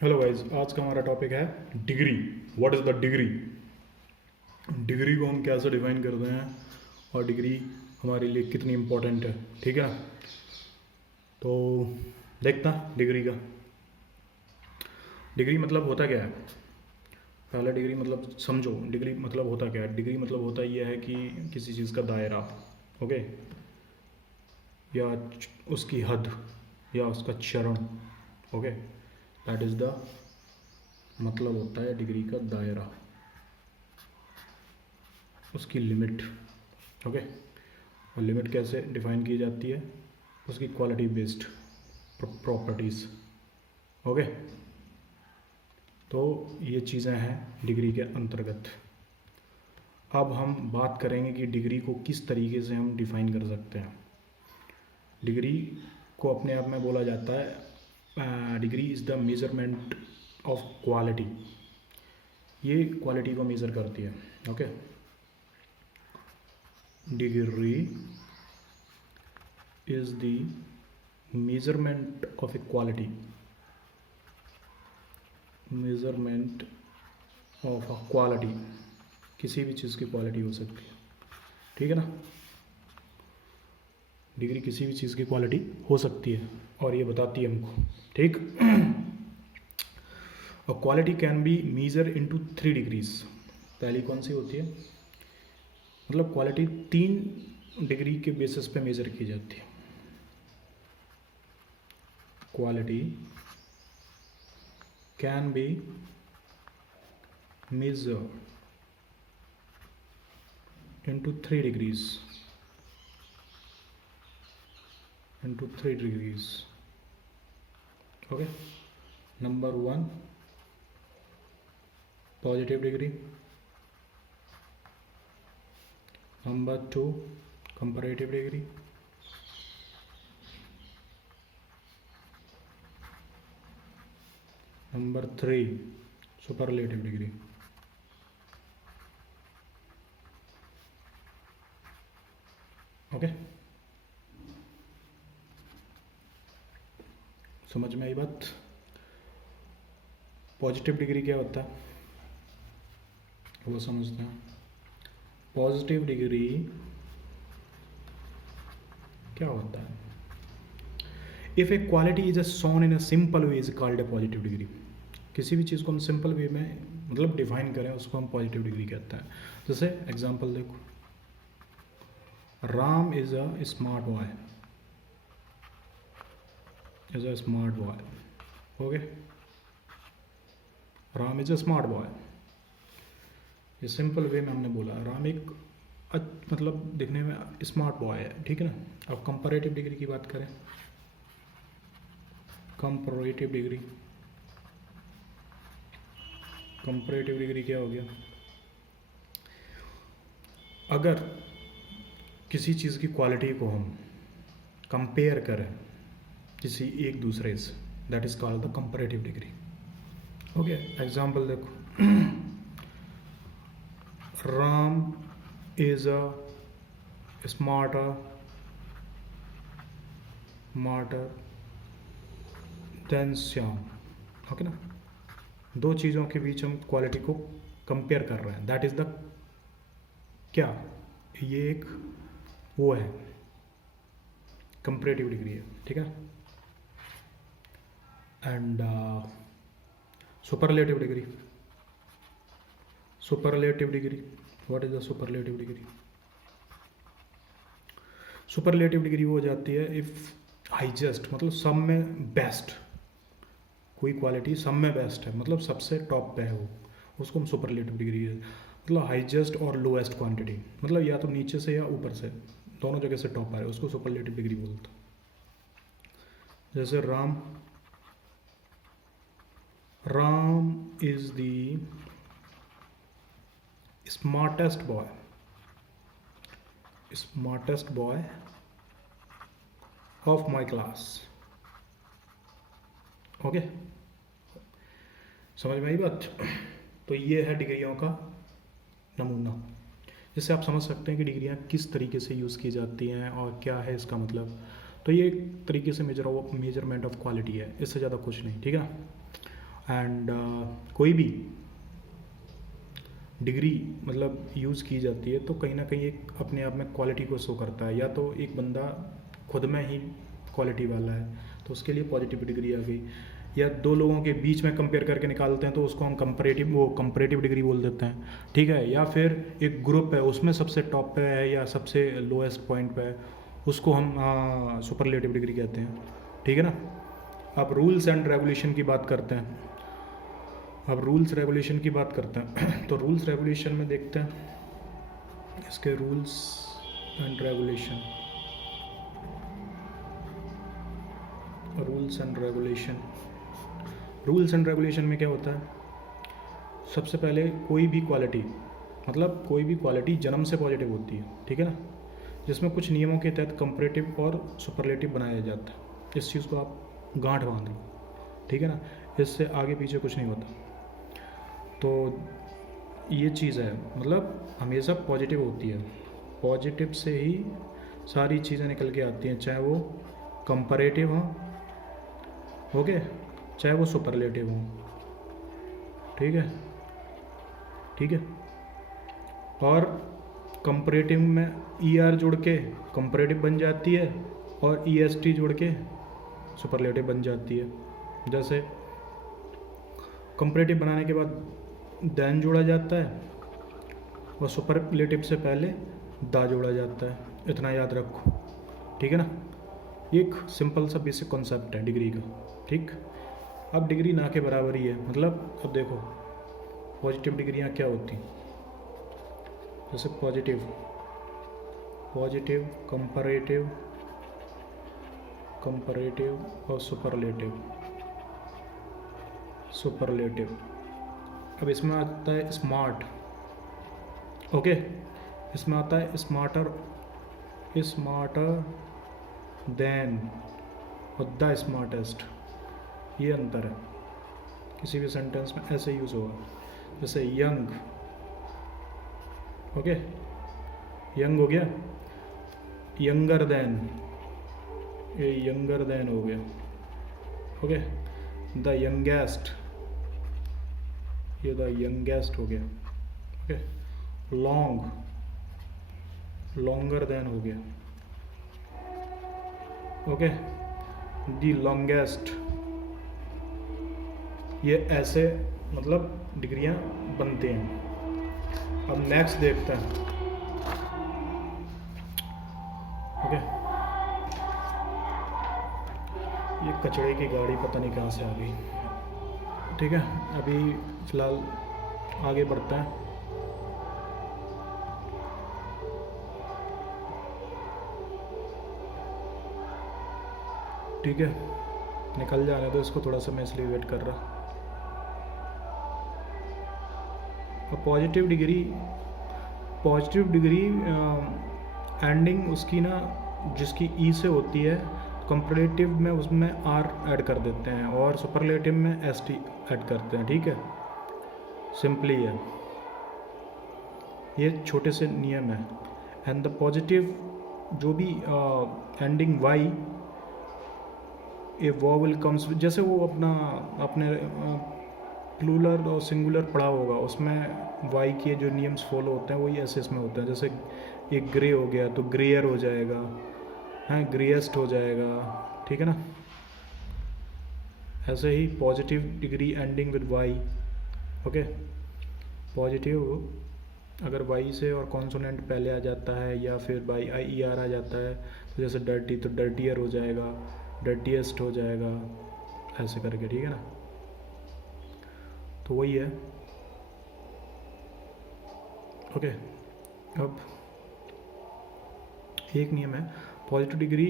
Hello guys, आज का हमारा टॉपिक है degree. What is the degree? Degree को हम कैसे डिफाइन करते हैं और डिग्री हमारे लिए कितनी इम्पोर्टेंट है, ठीक है ना। तो देखते हैं डिग्री का। डिग्री मतलब होता क्या है? पहला डिग्री मतलब समझो, डिग्री मतलब होता क्या है। डिग्री मतलब होता यह है कि किसी चीज़ का दायरा, ओके, या उसकी हद या उसका चरण, ओके। दैट इज़ द मतलब होता है डिग्री का दायरा, उसकी लिमिट, ओके। और लिमिट कैसे डिफाइन की जाती है? उसकी क्वालिटी बेस्ड प्रॉपर्टीज़, ओके। तो ये चीज़ें हैं डिग्री के अंतर्गत। अब हम बात करेंगे कि डिग्री को किस तरीके से हम डिफाइन कर सकते हैं। डिग्री को अपने आप में बोला जाता है degree is the measurement of quality. ये क्वालिटी को मेज़र करती है, okay. Degree is the measurement of a quality, measurement of a quality, किसी भी चीज़ की क्वालिटी हो सकती है, ठीक है ना। डिग्री किसी भी चीज़ की क्वालिटी हो सकती है और ये बताती है हमको, ठीक। और quality can be measure into 3 degrees. पहली कौन सी होती है? मतलब क्वालिटी 3 डिग्री के बेसिस पे मेज़र की जाती है। Quality can be measured into 3 degrees, okay. Number 1, positive degree. Number 2, comparative degree. Number 3, superlative degree. Okay, समझ में आई बात? पॉजिटिव डिग्री क्या होता है वो समझते हैं। पॉजिटिव डिग्री क्या होता है? If A quality is shown in a simple way is called a positive degree. किसी भी चीज़ को हम सिंपल वे में मतलब डिफाइन करें उसको हम पॉजिटिव डिग्री कहते हैं। जैसे एग्जांपल देखो, Ram is a smart boy, is a smart boy, okay. Ram is a smart boy, ये सिंपल वे में हमने बोला राम एक मतलब दिखने में स्मार्ट बॉय है, ठीक है ना। अब कंपैरेटिव डिग्री की बात करें, कंपैरेटिव डिग्री, कंपैरेटिव डिग्री क्या हो गया? अगर किसी चीज़ की क्वालिटी को हम कंपेयर करें किसी एक दूसरे से, that is called the comparative degree, okay. Example देखो, Ram is a smarter than Shyam, okay ना। दो चीज़ों के बीच हम क्वालिटी को कंपेयर कर रहे हैं, दैट इज द क्या, ये एक वो है कंपैरेटिव डिग्री है, ठीक है। And superlative degree, superlative degree, what is the superlative degree? Superlative degree वो हो जाती है इफ हाईएस्ट मतलब सब में बेस्ट, कोई क्वालिटी सब में बेस्ट है मतलब सबसे टॉप पे है वो, उसको हम सुपरलेटिव डिग्री है। मतलब हाईएस्ट और लोएस्ट क्वांटिटी, मतलब या तो नीचे से या ऊपर से, दोनों जगह से टॉप आ रहा है, उसको सुपरलेटिव डिग्री बोलते हैं। जैसे Ram is the smartest boy of my class, okay. समझ में आई बात? तो ये है डिग्रियों का नमूना, जिससे आप समझ सकते हैं कि डिग्रियाँ किस तरीके से यूज़ की जाती हैं और क्या है इसका मतलब। तो ये एक तरीके से मेजरमेंट ऑफ क्वालिटी है, इससे ज़्यादा कुछ नहीं, ठीक है ना। एंड कोई भी डिग्री मतलब यूज़ की जाती है तो कहीं ना कहीं एक अपने आप में क्वालिटी को शो करता है, या तो एक बंदा खुद में ही क्वालिटी वाला है तो उसके लिए पॉजिटिव डिग्री आ गई, या दो लोगों के बीच में कंपेयर करके निकालते हैं तो उसको हम कंपैरेटिव डिग्री बोल देते हैं, ठीक है। या फिर एक ग्रुप है उसमें सबसे टॉप पे है या सबसे लोएस्ट पॉइंट पे है, उसको हम सुपरलेटिव डिग्री कहते हैं, ठीक है ना। अब रूल्स एंड रेगुलेशन की बात करते हैं, तो रूल्स रेगुलेशन में देखते हैं इसके rules and regulation. Rules and regulation में क्या होता है, सबसे पहले कोई भी क्वालिटी जन्म से पॉजिटिव होती है, ठीक है ना, जिसमें कुछ नियमों के तहत कंपैरेटिव और सुपरलेटिव बनाया जाता है। इस चीज़ को आप गांठ बांध लो, ठीक है ना, इससे आगे पीछे कुछ नहीं होता। तो ये चीज़ है, मतलब हमेशा पॉजिटिव होती है, पॉजिटिव से ही सारी चीज़ें निकल के आती हैं, चाहे वो कंपैरेटिव हो, ओके, चाहे वो सुपरलेटिव हो, ठीक है। और कंपैरेटिव में ER जोड़ के कंपैरेटिव बन जाती है और EST जोड़ के सुपरलेटिव बन जाती है। जैसे कंपैरेटिव बनाने के बाद देन जोड़ा जाता है और सुपरलेटिव से पहले दा जोड़ा जाता है, इतना याद रखो, ठीक है ना। एक सिंपल सा बेसिक कॉन्सेप्ट है डिग्री का, ठीक। अब डिग्री ना के बराबर ही है, मतलब अब देखो पॉजिटिव डिग्रियाँ क्या होती, जैसे पॉजिटिव, कंपैरेटिव और सुपरलेटिव। अब इसमें आता है स्मार्ट, ओके, इसमें आता है स्मार्टर देन और द स्मार्टेस्ट, ये अंतर है। किसी भी सेंटेंस में ऐसे यूज़ होगा, जैसे यंग, ओके, यंग हो गया, यंगर देन, ये यंगर देन हो गया, ओके, द यंगेस्ट, ये द यंगेस्ट हो गया, ओके, लॉन्गर देन हो गया, ओके, द लॉन्गेस्ट। ये ऐसे मतलब डिग्रियां बनते हैं। अब नेक्स्ट देखते हैं, ओके, ये कचड़े की गाड़ी पता नहीं कहाँ से आ गई, ठीक है। अभी फ़िलहाल आगे बढ़ते हैं, ठीक है, निकल जाने दो इसको थोड़ा सा, मैं इसलिए वेट कर रहा। पॉजिटिव डिग्री एंडिंग उसकी ना जिसकी ई से होती है, कंपैरेटिव में उसमें आर ऐड कर देते हैं और सुपरलेटिव में ST ऐड करते हैं, ठीक है, सिंपली है, ये छोटे से नियम है। एंड द पॉजिटिव जो भी एंडिंग वाई, ए वॉवल कम्स, जैसे वो अपने प्लूरल और सिंगुलर पढ़ा होगा, उसमें वाई के जो नियम्स फॉलो होते हैं वही ऐसे इसमें होते हैं। जैसे एक ग्रे हो गया तो ग्रेयर हो जाएगा, हैं, ग्रेएस्ट हो जाएगा, ठीक है ना। ऐसे ही positive degree ending with Y, okay, positive अगर वाई से और कॉन्सोनेंट पहले आ जाता है या फिर बाई IER आ जाता है, तो जैसे डर्टी तो डर्टियर हो जाएगा, डर्टीएस्ट हो जाएगा, ऐसे करके, ठीक है ना। तो वही है, ओके। अब एक नियम है, पॉजिटिव डिग्री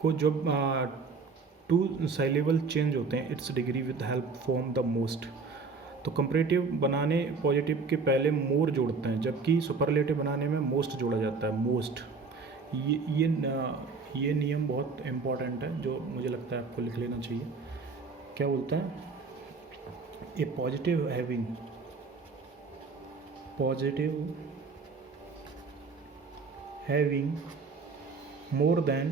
को जब 2 साइलेबल चेंज होते हैं, it's degree with help form the most. तो कंपैरेटिव बनाने पॉजिटिव के पहले मोर जोड़ते हैं, जबकि सुपरलेटिव बनाने में मोस्ट जोड़ा जाता है, मोस्ट। ये नियम बहुत इम्पॉर्टेंट है, जो मुझे लगता है आपको लिख लेना चाहिए। क्या बोलता है, ए positive having more than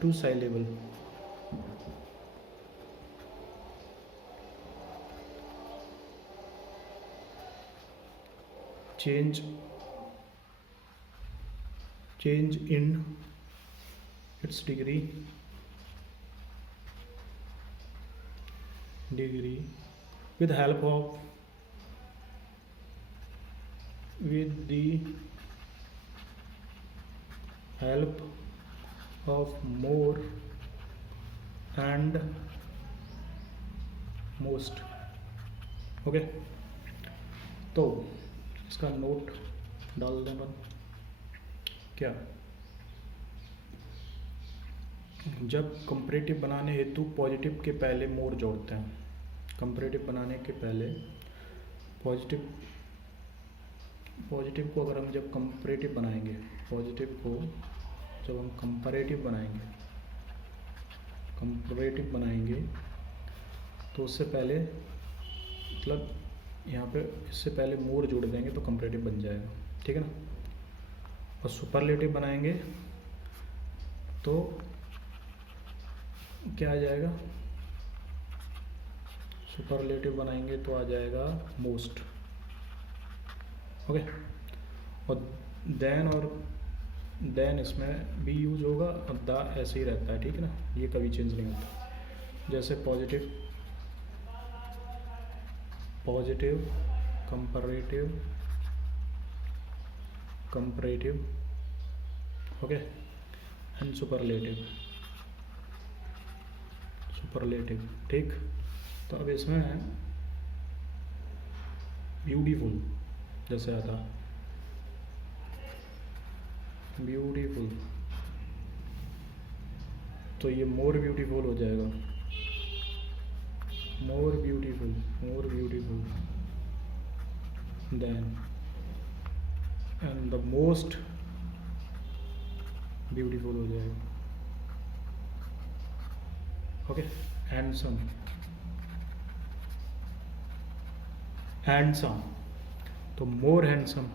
2 syllable change in its degree with the help of more and most. Okay, तो इसका नोट डाल दें अपन। क्या, जब कंपैरेटिव बनाने हेतु पॉजिटिव के पहले मोर जोड़ते हैं, कंपैरेटिव बनाने के पहले पॉजिटिव को अगर हम जब कंपैरेटिव बनाएंगे, पॉजिटिव को जब हम कंपैरेटिव बनाएंगे तो उससे पहले मतलब यहाँ पे इससे पहले मोर जोड़ देंगे तो कंपैरेटिव बन जाएगा, ठीक है ना। और सुपरलेटिव बनाएंगे तो क्या आ जाएगा, सुपरलेटिव बनाएंगे तो आ जाएगा मोस्ट। ओके, और देन इसमें भी यूज होगा और द ऐसे ही रहता है, ठीक है ना, ये कभी चेंज नहीं होता। जैसे positive comparative okay, and superlative, ठीक। तो अब इसमें ब्यूटीफुल जैसे आता, ब्यूटीफुल, तो ये मोर ब्यूटीफुल हो जाएगा, more beautiful than, and the most beautiful हो जाएगा। ओके, हैंडसम, तो more handsome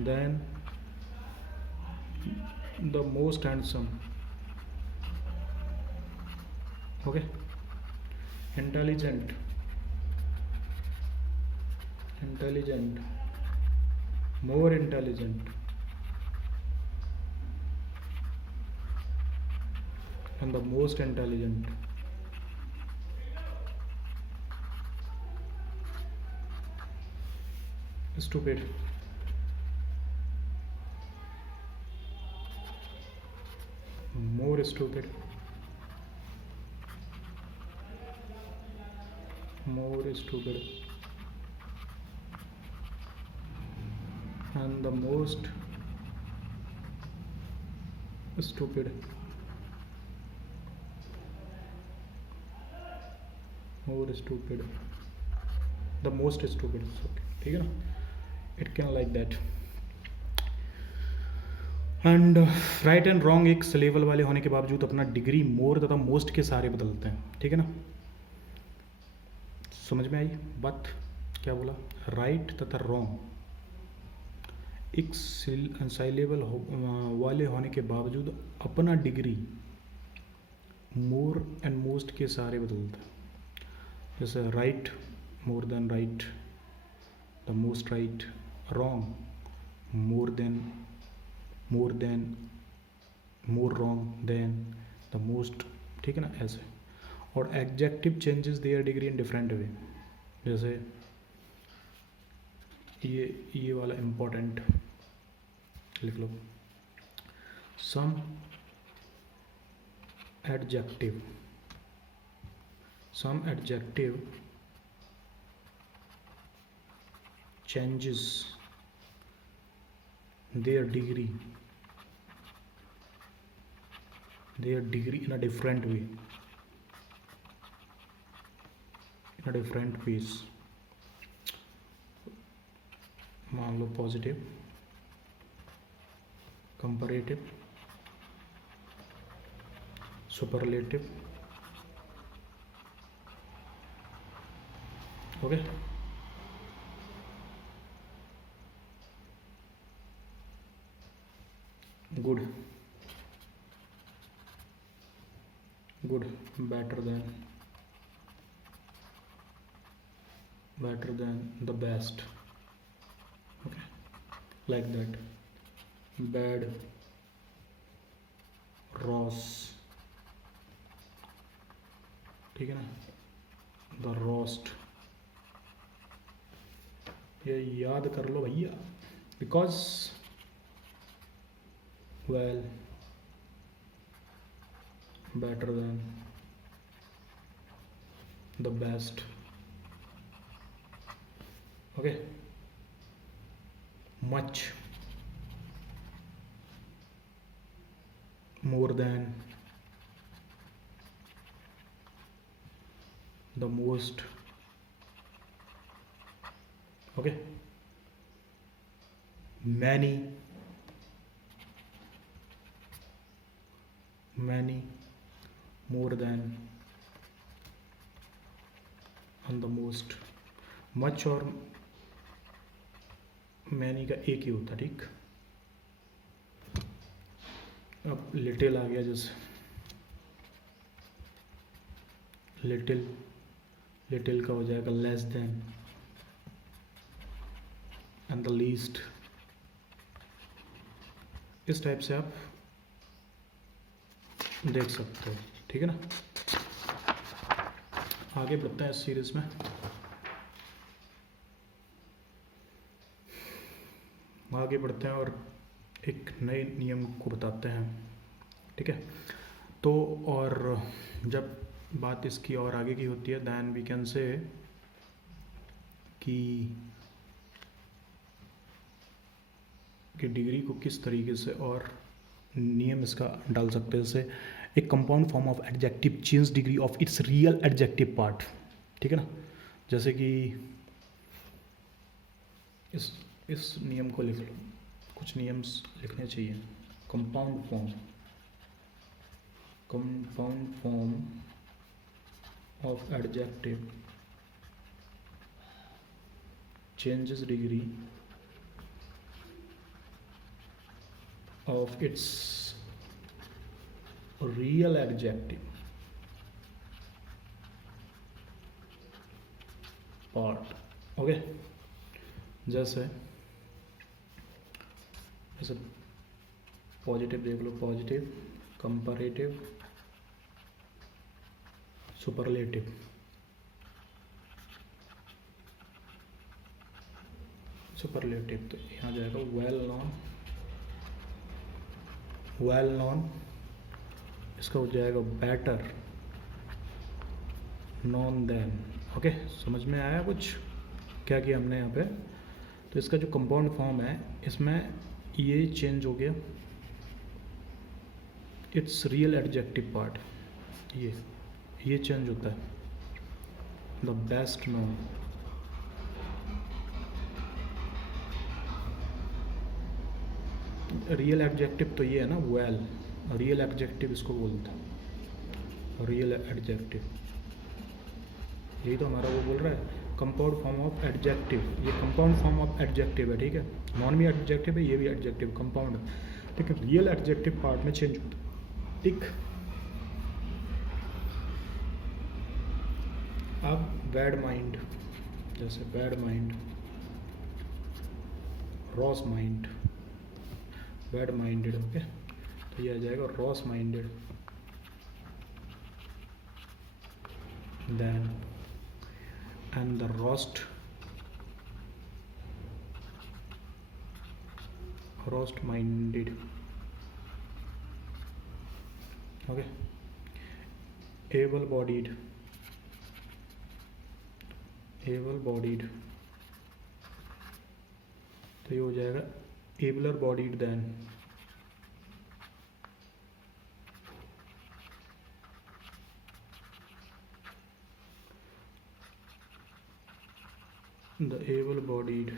than the most handsome. Okay, intelligent, more intelligent, and the most intelligent. Stupid, more stupid, and the most stupid, more stupid, the most stupid, ठीक है ना, it can like that. And right and wrong एक syllable वाले होने के बावजूद अपना degree मोर तथा मोस्ट के सारे बदलते हैं, ठीक है ना। समझ में आई बात, क्या बोला, राइट तथा रॉन्ग एक सिलेबल वाले होने के बावजूद अपना डिग्री मोर एंड मोस्ट के सारे बदलते हैं। जैसे right, more than right, the most right, wrong, more wrong than the most, ठीक है ना, ऐसे। और adjective changes their degree in different way, जैसे ये वाला इम्पोर्टेंट लिख लो, some adjective changes their degree in a different way, ways। मान लो positive, comparative, superlative, okay. Good, better than, better than the best. Okay, like that. Bad, Ross, ठीक है ना, the roast, ये याद कर लो भैया, because well, better than the best. Okay, much, more than, the most. Okay, many, more than, and the most. much और many का एक ही होता, ठीक। अब लिटिल आ गया, जैसे लिटिल का हो जाएगा less than, and the least. इस टाइप से आप देख सकते हो, ठीक है ना। आगे बढ़ते हैं इस सीरीज में। आगे बढ़ते हैं और एक नए नियम को बताते हैं, ठीक है। तो और जब बात इसकी और आगे की होती है, दैन वी कैन से कि डिग्री को किस तरीके से और नियम इसका डाल सकते हैं। जैसे एक compound form of adjective change degree of its real adjective part, ठीक है ना। जैसे कि इस नियम को लिख लो, कुछ नियम्स लिखने चाहिए। Compound form of adjective changes degree of its real adjective part. Okay, जैसे पॉजिटिव देख लो, पॉजिटिव, कंपैरेटिव, सुपरलेटिव। सुपरलेटिव तो यहाँ जाएगा वेल नॉन, इसका हो जाएगा बेटर, नॉन देन। ओके, समझ में आया कुछ क्या किया हमने यहाँ पे। तो इसका जो कंपाउंड फॉर्म है, इसमें ये चेंज हो गया, इट्स रियल एडजेक्टिव पार्ट, ये चेंज होता है। The best non, real adjective तो ये है ना, वेल, रियल एडजेक्टिव इसको बोलते हैं, रियल एडजेक्टिव। यही तो हमारा वो बोल रहा है, कंपाउंड फॉर्म ऑफ एडजेक्टिव। ये कंपाउंड फॉर्म ऑफ एडजेक्टिव है, ठीक है। नॉन भी एडजेक्टिव है, ये भी एडजेक्टिव कंपाउंड है, ठीक है। रियल एडजेक्टिव पार्ट में चेंज होता है, ठीक। अब बैड माइंड, जैसे bad mind, worse mind, bad minded. Okay, तो ये आ जाएगा worse minded, then and the worst minded. Okay, able bodied, तो ये हो जाएगा abler bodied then, the able bodied,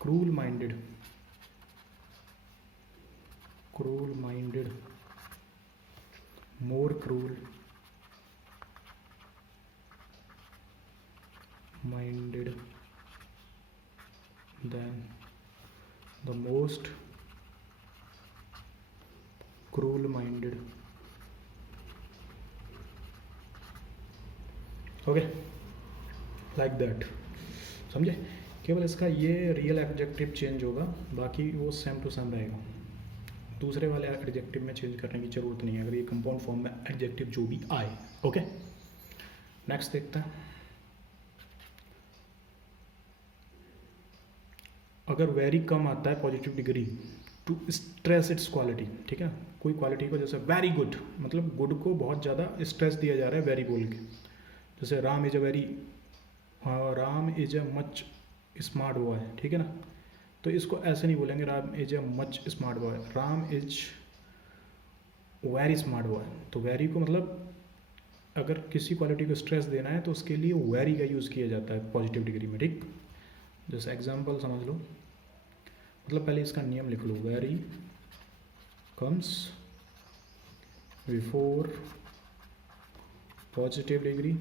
cruel minded, more cruel minded than the most cruel minded। Okay, like that, समझे। केवल इसका ये रियल एडजेक्टिव चेंज होगा, बाकी वो सेम टू सेम रहेगा। दूसरे वाले एडजेक्टिव में चेंज करने की ज़रूरत नहीं है अगर ये कंपाउंड फॉर्म में एडजेक्टिव जो भी आए। ओके, नेक्स्ट देखते हैं। अगर वेरी कम आता है positive degree to stress its quality, ठीक है, कोई क्वालिटी को, जैसे वेरी गुड, मतलब गुड को बहुत ज़्यादा स्ट्रेस दिया जा रहा है वेरी बोल के। जैसे Ram is a much smart boy, ठीक है ना, तो इसको ऐसे नहीं बोलेंगे Ram is a much smart boy, Ram is very smart boy. तो वेरी को मतलब अगर किसी क्वालिटी को स्ट्रेस देना है तो उसके लिए वेरी का यूज़ किया जाता है पॉजिटिव डिग्री में, ठीक। जैसे एग्जांपल समझ लो, मतलब पहले इसका नियम लिख लो, very comes before positive degree,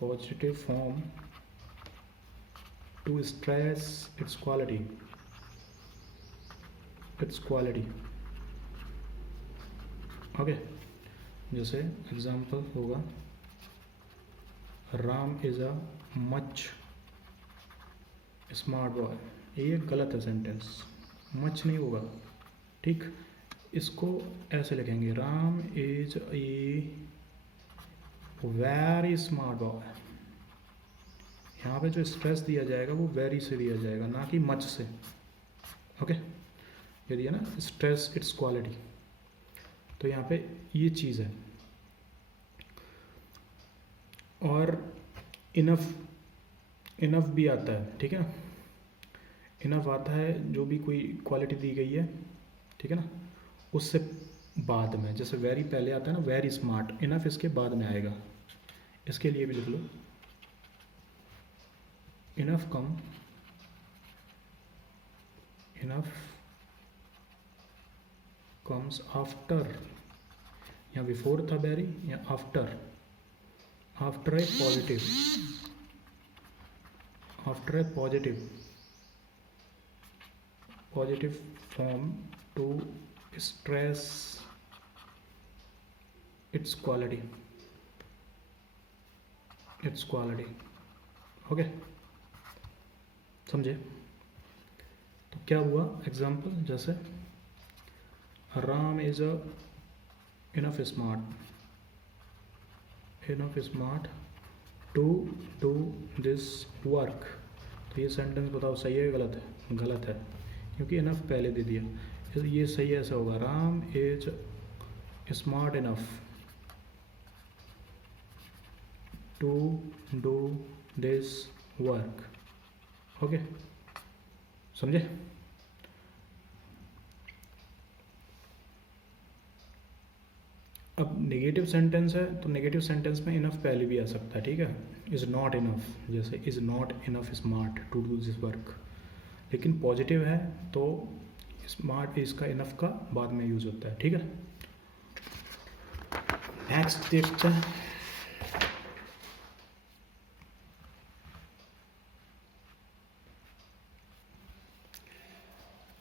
positive form to stress its quality, okay. जैसे एग्जांपल होगा Ram is a much smart boy, ये गलत है सेंटेंस, मच नहीं होगा, ठीक। इसको ऐसे लिखेंगे, Ram is a very smart boy. यहाँ पे जो स्ट्रेस दिया जाएगा वो वेरी से दिया जाएगा, ना कि मच से, ओके। ये दिया ना स्ट्रेस इट्स क्वालिटी, तो यहाँ पे ये चीज़ है। और इनफ भी आता है, ठीक है ना, इनफ आता है जो भी कोई क्वालिटी दी गई है, ठीक है ना, उससे बाद में, जैसे वेरी पहले आता है ना, वेरी स्मार्ट, इनफ इसके बाद में आएगा। इसके लिए भी लिख लो, इनफ कम्स आफ्टर, या बिफोर था वेरी, या after a positive form to stress its quality, okay, समझे। तो क्या हुआ एग्जाम्पल, जैसे Ram is enough smart to do this work. तो ये सेंटेंस बताओ सही है गलत है? गलत है, क्योंकि इनफ पहले दे दिया। ये सही ऐसा होगा, Ram is smart enough to do this work, okay, समझे। अब नेगेटिव सेंटेंस है तो नेगेटिव सेंटेंस में इनफ पहले भी आ सकता है, ठीक है। इज़ नॉट इनफ, जैसे is not enough smart to do this work. लेकिन पॉजिटिव है तो स्मार्ट इसका इनफ का बाद में यूज होता है, ठीक है। नेक्स्ट देखते हैं।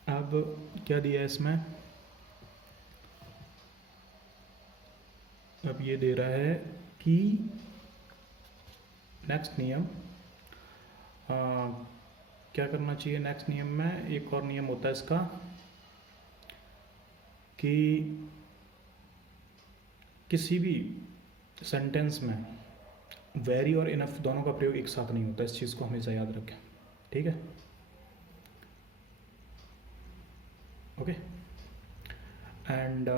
अब क्या दिया है इसमें, अब ये दे रहा है कि नेक्स्ट नियम क्या करना चाहिए। नेक्स्ट नियम में एक और नियम होता है इसका कि किसी भी सेंटेंस में वेरी और इनफ दोनों का प्रयोग एक साथ नहीं होता। इस चीज़ को हमेशा याद रखें, ठीक है। ओके, एंड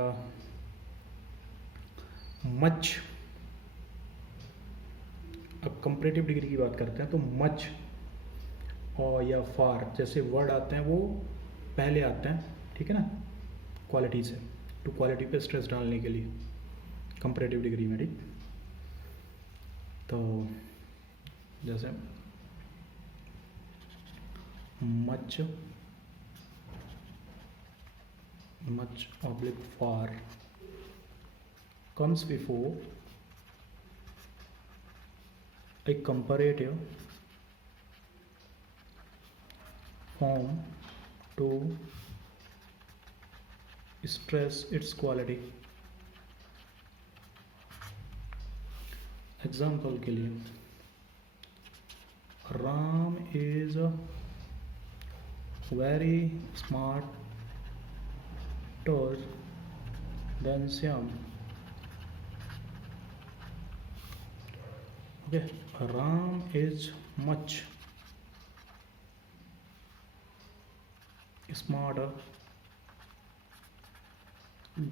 मच, अब कंपैरेटिव डिग्री की बात करते हैं तो मच और या फार जैसे वर्ड आते हैं वो पहले आते हैं, ठीक है ना, क्वालिटी से, टू क्वालिटी पे स्ट्रेस डालने के लिए कंपैरेटिव डिग्री में, ठीक। तो जैसे much oblique far comes before a comparative form to stress its quality। Example के लिए Ram is very smarter than Shyam. Okay, Ram is much smarter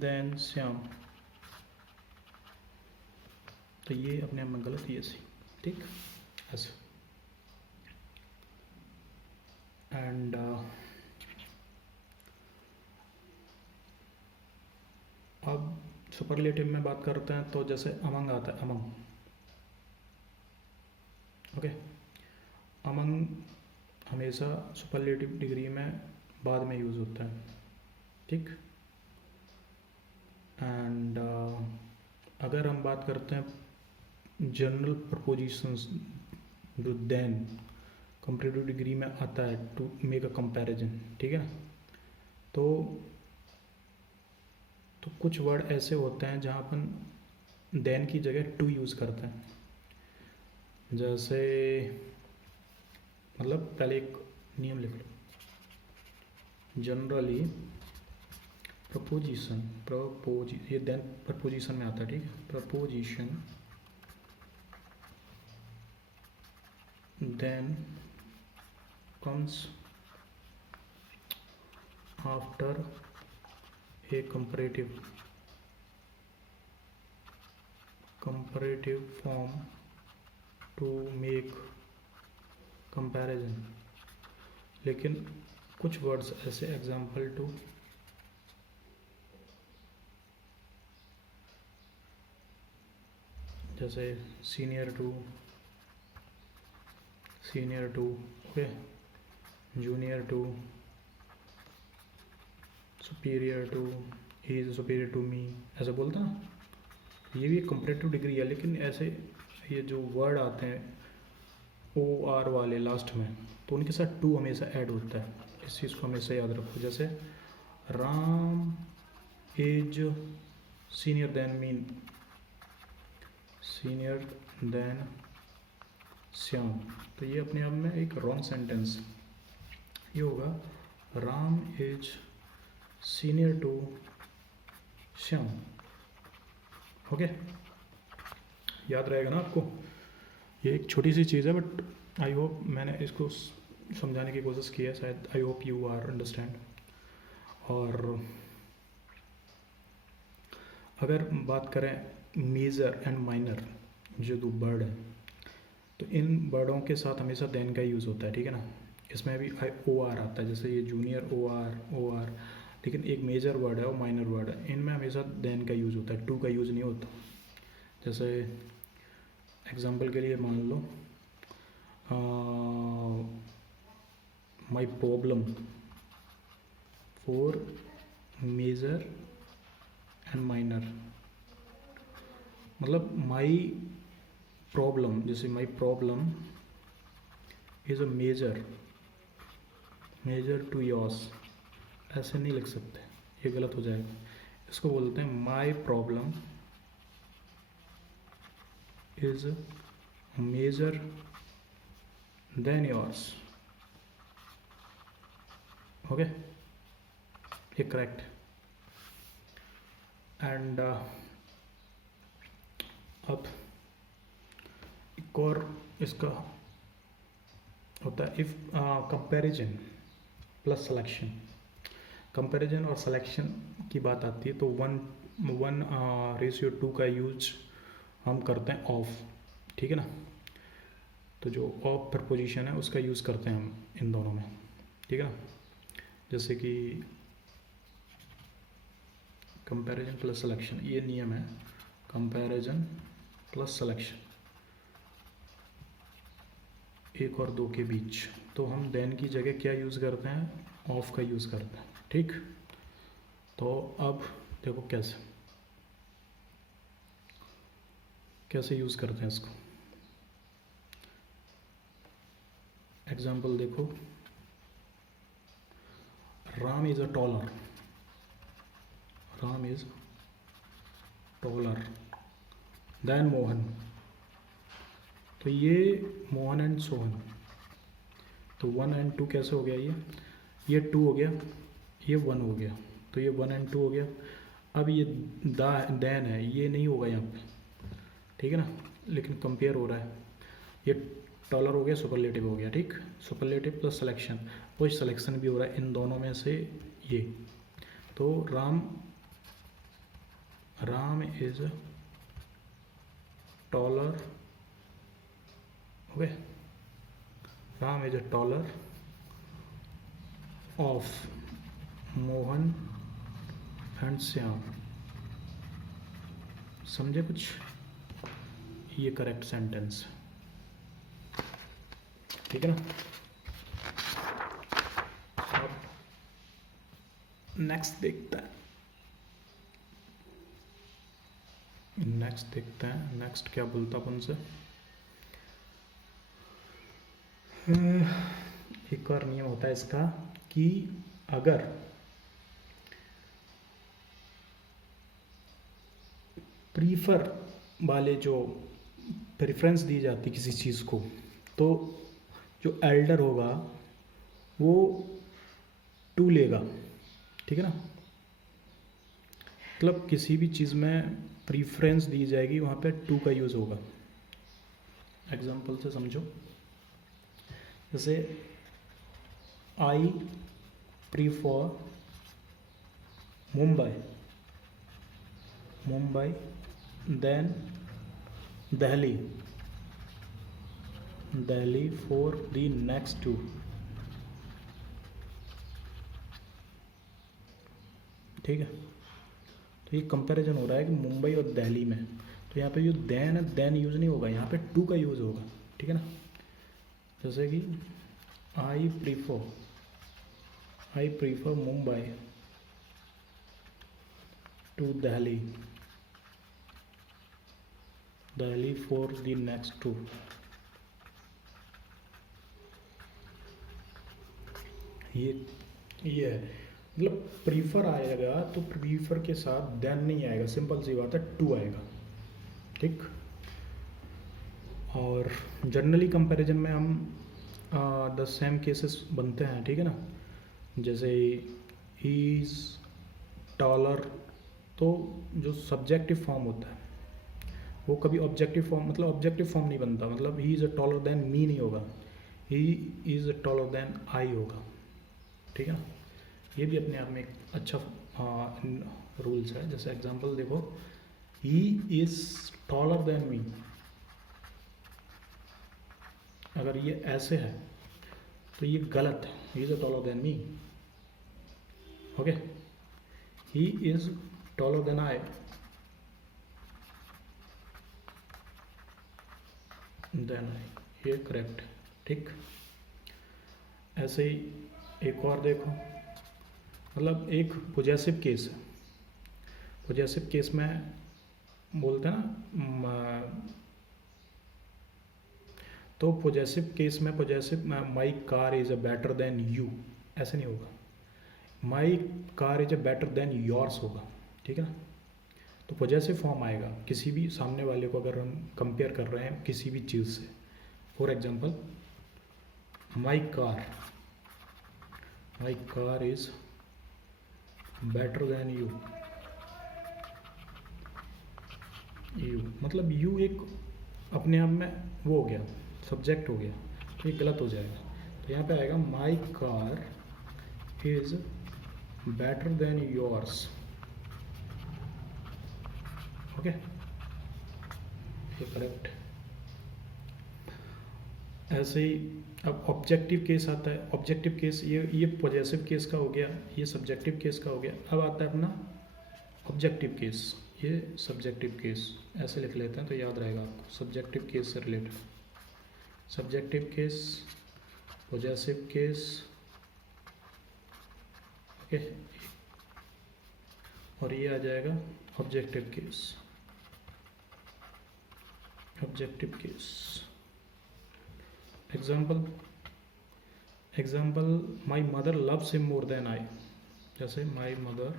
than Shyam. तो ये अपने आप में गलत ही है सी. ठीक ऐसे. एंड अब सुपरलेटिव में बात करते हैं तो जैसे अमंग आता है. अमंग. ओके. अमंग हमेशा सुपरलेटिव डिग्री में बाद में यूज़ होता है. ठीक. एंड अगर हम बात करते हैं जनरल प्रपोजिशंस जो देन कंपैरेटिव डिग्री में आता है टू मेक अ कंपैरिजन. ठीक है ना. तो कुछ वर्ड ऐसे होते हैं जहाँ अपन देन की जगह टू यूज़ करते हैं. जैसे मतलब पहले एक नियम लिख लो. जनरली ये देन प्रपोजिशन में आता है. ठीक है. Preposition than comes after a comparative form to make comparison. लेकिन कुछ वर्ड्स ऐसे एग्जाम्पल टू जैसे senior to okay, junior to, superior to, he is superior to me, ऐसा बोलता ना. ये भी एक कंपैरेटिव डिग्री है. लेकिन ऐसे ये जो वर्ड आते हैं ओ आर वाले लास्ट में, तो उनके साथ टू हमेशा ऐड होता है. इस चीज़ को हमेशा याद रखो. जैसे Ram is senior then Shyam. तो ये अपने आप में एक रॉन्ग सेंटेंस. ये होगा Ram is senior to Shyam. Okay. याद रहेगा ना आपको. ये एक छोटी सी चीज़ है बट आई होप मैंने इसको समझाने की कोशिश की है. शायद I hope you are understand. और अगर बात करें मेजर एंड माइनर जो दो वर्ड हैं, तो इन वर्डों के साथ हमेशा देन का यूज़ होता है. ठीक है ना. इसमें भी ओ आर आता है. जैसे ये जूनियर ओ आर. लेकिन एक मेजर वर्ड है और माइनर वर्ड है. इनमें हमेशा देन का यूज़ होता है. टू का यूज़ नहीं होता. जैसे एग्जांपल के लिए मान लो my problem for major and minor. मतलब माई प्रॉब्लम, जैसे my problem is a major to yours. ऐसे नहीं लिख सकते, ये गलत हो जाएगा. इसको बोलते हैं my problem is major than yours. Okay. ये करेक्ट. एंड अब एक और इसका होता है if comparison plus selection. Comparison और सिलेक्शन की बात आती है तो 1:2 का यूज हम करते हैं ऑफ. ठीक है ना. तो जो ऑफ प्रपोजिशन है उसका यूज़ करते हैं हम इन दोनों में. ठीक है ना. जैसे कि कंपैरिजन प्लस सिलेक्शन, ये नियम है. कंपैरिजन प्लस सिलेक्शन, एक और दो के बीच, तो हम देन की जगह क्या यूज़ करते हैं? ऑफ का यूज़ करते हैं. ठीक. तो अब देखो कैसे यूज़ करते हैं इसको. एग्जाम्पल देखो. Ram is taller then Mohan. तो ये मोहन एंड सोहन, तो 1 एंड 2 कैसे हो गया, ये 2 हो गया, ये 1 हो गया, तो ये 1 एंड 2 हो गया। अब ये देन है, ये नहीं होगा यहाँ पे, ठीक है ना, लेकिन कंपेयर हो रहा है। ये टॉलर हो गया, सुपरलेटिव हो गया, ठीक। सुपरलेटिव प्लस सिलेक्शन, वो सिलेक्शन भी हो रहा है इन दोनों में से ये। तो Ram is taller, okay, Ram is a taller of Mohan and Shyam. समझे कुछ, ये करेक्ट सेंटेंस, ठीक है ना। अब नेक्स्ट देखते हैं, नेक्स्ट क्या बोलता अपन से। एक और नियम होता है इसका कि अगर प्रीफर वाले जो प्रेफरेंस दी जाती किसी चीज़ को, तो जो एल्डर होगा वो 2 लेगा, ठीक है ना। मतलब किसी भी चीज़ में प्रीफरेंस दी जाएगी वहाँ पे 2 का यूज़ होगा। एग्जांपल से समझो, जैसे I prefer Mumbai than Delhi for the next 2, ठीक है। तो ये कंपैरिजन हो रहा है कि मुंबई और दिल्ली में, तो यहाँ पे जो देन है, देन यूज़ नहीं होगा, यहाँ पे 2 का यूज़ होगा, ठीक है ना। जैसे कि I prefer Mumbai to Delhi for the next 2। ये है, मतलब प्रीफर आएगा तो प्रीफर के साथ देन नहीं आएगा, सिंपल सी बात है, 2 आएगा, ठीक। और जनरली कंपैरिजन में हम द सेम केसेस बनते हैं, ठीक है ना। जैसे ही इज़ टॉलर, तो जो सब्जेक्टिव फॉर्म होता है वो कभी ऑब्जेक्टिव फॉर्म, मतलब ऑब्जेक्टिव फॉर्म नहीं बनता, मतलब he is a taller than me नहीं होगा, he is a taller than I होगा, ठीक है ना। ये भी अपने आप में एक अच्छा रूल्स है। जैसे एग्जांपल देखो, he is taller than me, अगर ये ऐसे है तो ये गलत है, he is a taller than me, okay. He is taller than I, ये करेक्ट है, ठीक। ऐसे ही एक और देखो, मतलब एक पॉजेसिव केस है, पॉजेसिव केस में बोलते हैं ना, तो पॉजेसिव केस में my car is a better than you, ऐसे नहीं होगा, my car is a better than yours होगा, ठीक है ना। तो पॉजेसिव फॉर्म आएगा किसी भी सामने वाले को अगर हम कंपेयर कर रहे हैं किसी भी चीज़ से। For example, my car is better than you, मतलब यू एक अपने आप में वो हो गया, सब्जेक्ट हो गया, तो ये गलत हो जाएगा। तो यहाँ पे आएगा my car is better than yours, okay, ये करेक्ट। ऐसे ही अब ऑब्जेक्टिव केस आता है, ऑब्जेक्टिव केस ये पॉजेसिव केस का हो गया, ये सब्जेक्टिव केस का हो गया। अब आता है अपना ऑब्जेक्टिव केस, ये सब्जेक्टिव केस, ऐसे लिख लेते हैं तो याद रहेगा आपको, सब्जेक्टिव केस से related, subjective case, possessive case, okay, और ये आ जाएगा objective case, objective case. Example, my mother loves him more than I, जैसे my mother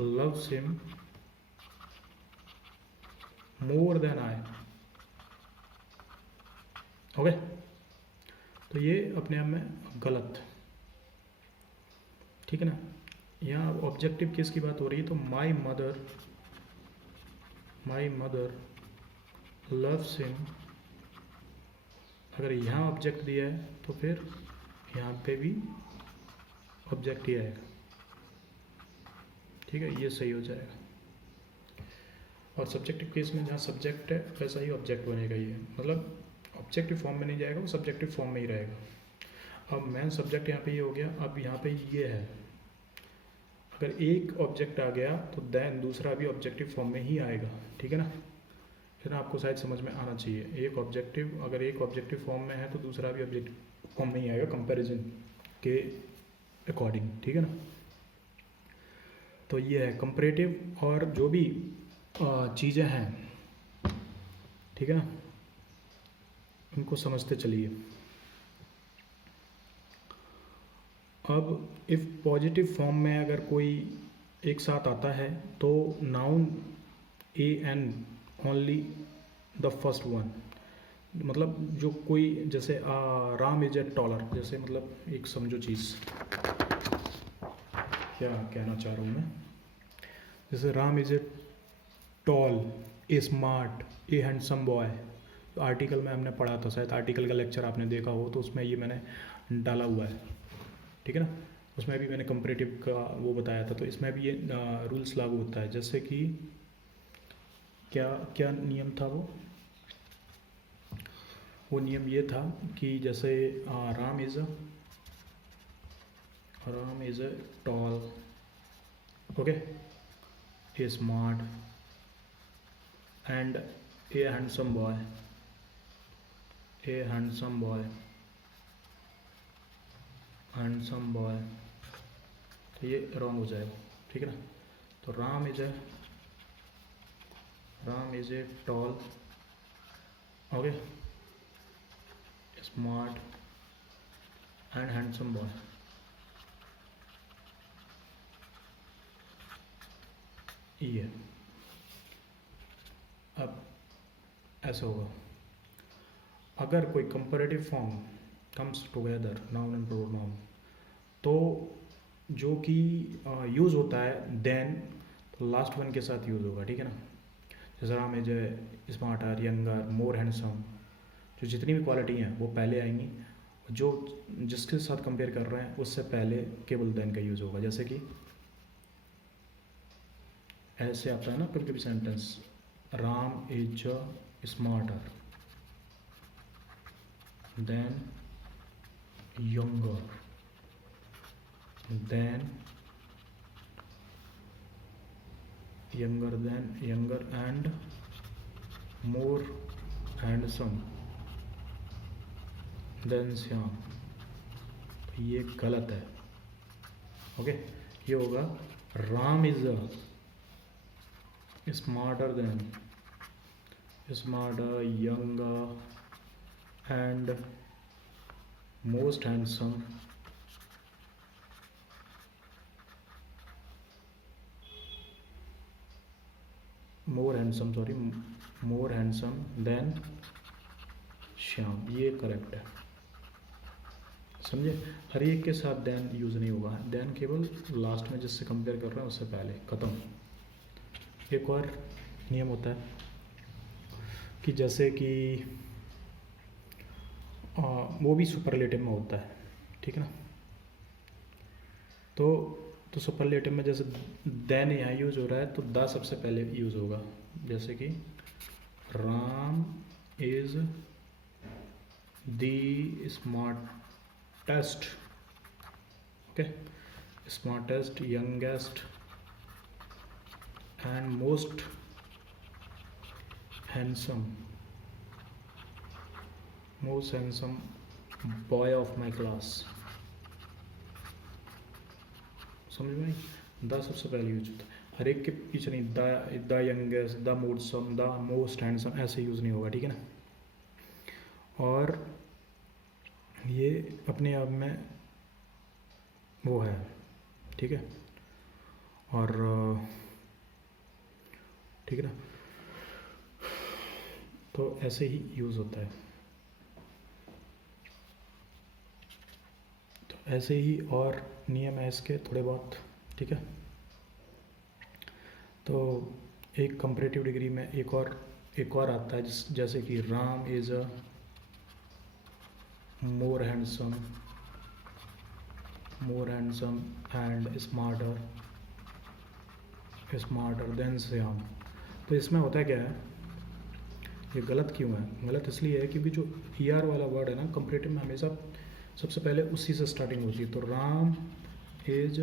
loves him more than I, okay, तो ये अपने आप में गलत, ठीक है ना। यहाँ ऑब्जेक्टिव केस की बात हो रही है, तो माई मदर लव्स हिम, अगर यहाँ ऑब्जेक्ट दिया है तो फिर यहाँ पे भी ऑब्जेक्ट ही आएगा, ठीक है, ये सही हो जाएगा। और सब्जेक्टिव केस में जहाँ सब्जेक्ट है वैसा ही ऑब्जेक्ट बनेगा, ये मतलब ऑब्जेक्टिव फॉर्म में नहीं जाएगा, वो सब्जेक्टिव फॉर्म में ही रहेगा। अब मेन सब्जेक्ट यहाँ पे ये हो गया, अब यहाँ पे ये है, अगर एक ऑब्जेक्ट आ गया तो देन दूसरा भी ऑब्जेक्टिव फॉर्म में ही आएगा, ठीक है ना। फिर आपको शायद समझ में आना चाहिए, एक ऑब्जेक्टिव अगर एक ऑब्जेक्टिव फॉर्म में है तो दूसरा भी ऑब्जेक्टिव फॉर्म में ही आएगा कंपैरिजन के अकॉर्डिंग, ठीक है ना। तो ये है कंपैरेटिव, और जो भी चीज़ें हैं, ठीक है ना, उनको समझते चलिए। अब इफ़ पॉजिटिव फॉर्म में अगर कोई एक साथ आता है तो noun a an only the first one, मतलब जो कोई जैसे राम इज ए टॉलर, जैसे मतलब एक समझो चीज़, क्या कहना चाह रहा हूँ मैं, जैसे Ram is a tall, A smart, A handsome boy, article में हमने पढ़ा था, शायद आर्टिकल का लेक्चर आपने देखा हो, तो उसमें ये मैंने डाला हुआ है, ठीक है ना। उसमें भी मैंने कंपैरेटिव का वो बताया था, तो इसमें भी ये रूल्स लागू होता है। जैसे कि क्या क्या नियम था वो नियम ये था कि जैसे Ram is a tall, okay, A smart and A handsome boy, तो ये रॉन्ग हो जाएगा, ठीक है ना। तो Ram is a tall, okay, smart and handsome boy, ये अब ऐसा होगा। अगर कोई comparative form comes together, noun and pronoun, तो जो कि यूज़ होता है देन, तो लास्ट वन के साथ यूज़ होगा, ठीक है ना। जैसे Ram is smarter, younger, more handsome, जो जितनी भी क्वालिटी हैं वो पहले आएंगी, जो जिसके साथ कंपेयर कर रहे हैं उससे पहले केवल देन का यूज़ होगा। जैसे कि ऐसे आता है ना कभी कभी sentence, Ram is smarter then younger than younger and more handsome than Shyam, तो ये गलत है, ओके। ये होगा Ram is smarter then younger and most handsome more handsome than Shyam, ये करेक्ट है, समझे। हर एक के साथ देन यूज़ नहीं होगा, देन केवल लास्ट में जिससे कंपेयर कर रहे हैं उससे पहले, ख़त्म। एक और नियम होता है कि जैसे कि वो भी सुपरलेटिव में होता है, ठीक है ना। तो सुपरलेटिव में जैसे देन यहाँ यूज़ हो रहा है तो द सबसे पहले यूज़ होगा। जैसे कि Ram is the smartest, okay, smartest, youngest and most handsome boy of my class, समझ में आई। द सबसे पहले यूज होता है, हर एक के पीछे नहीं, द यंगेस्ट, द मोडसम, द मोस्ट हैंडसम, ऐसे यूज़ नहीं होगा, ठीक है ना। और ये अपने आप में वो है, ठीक है, और ठीक है ना, तो ऐसे ही यूज़ होता है। ऐसे ही और नियम है इसके थोड़े बहुत, ठीक है। तो एक कंपैरेटिव डिग्री में एक और आता है जैसे कि Ram is a more handsome and smarter than Shyam. तो इसमें होता क्या है, ये गलत क्यों है? गलत इसलिए है क्योंकि जो ई आर वाला वर्ड है ना कंपैरेटिव में हमेशा सबसे पहले उसी से स्टार्टिंग होती है। तो Ram is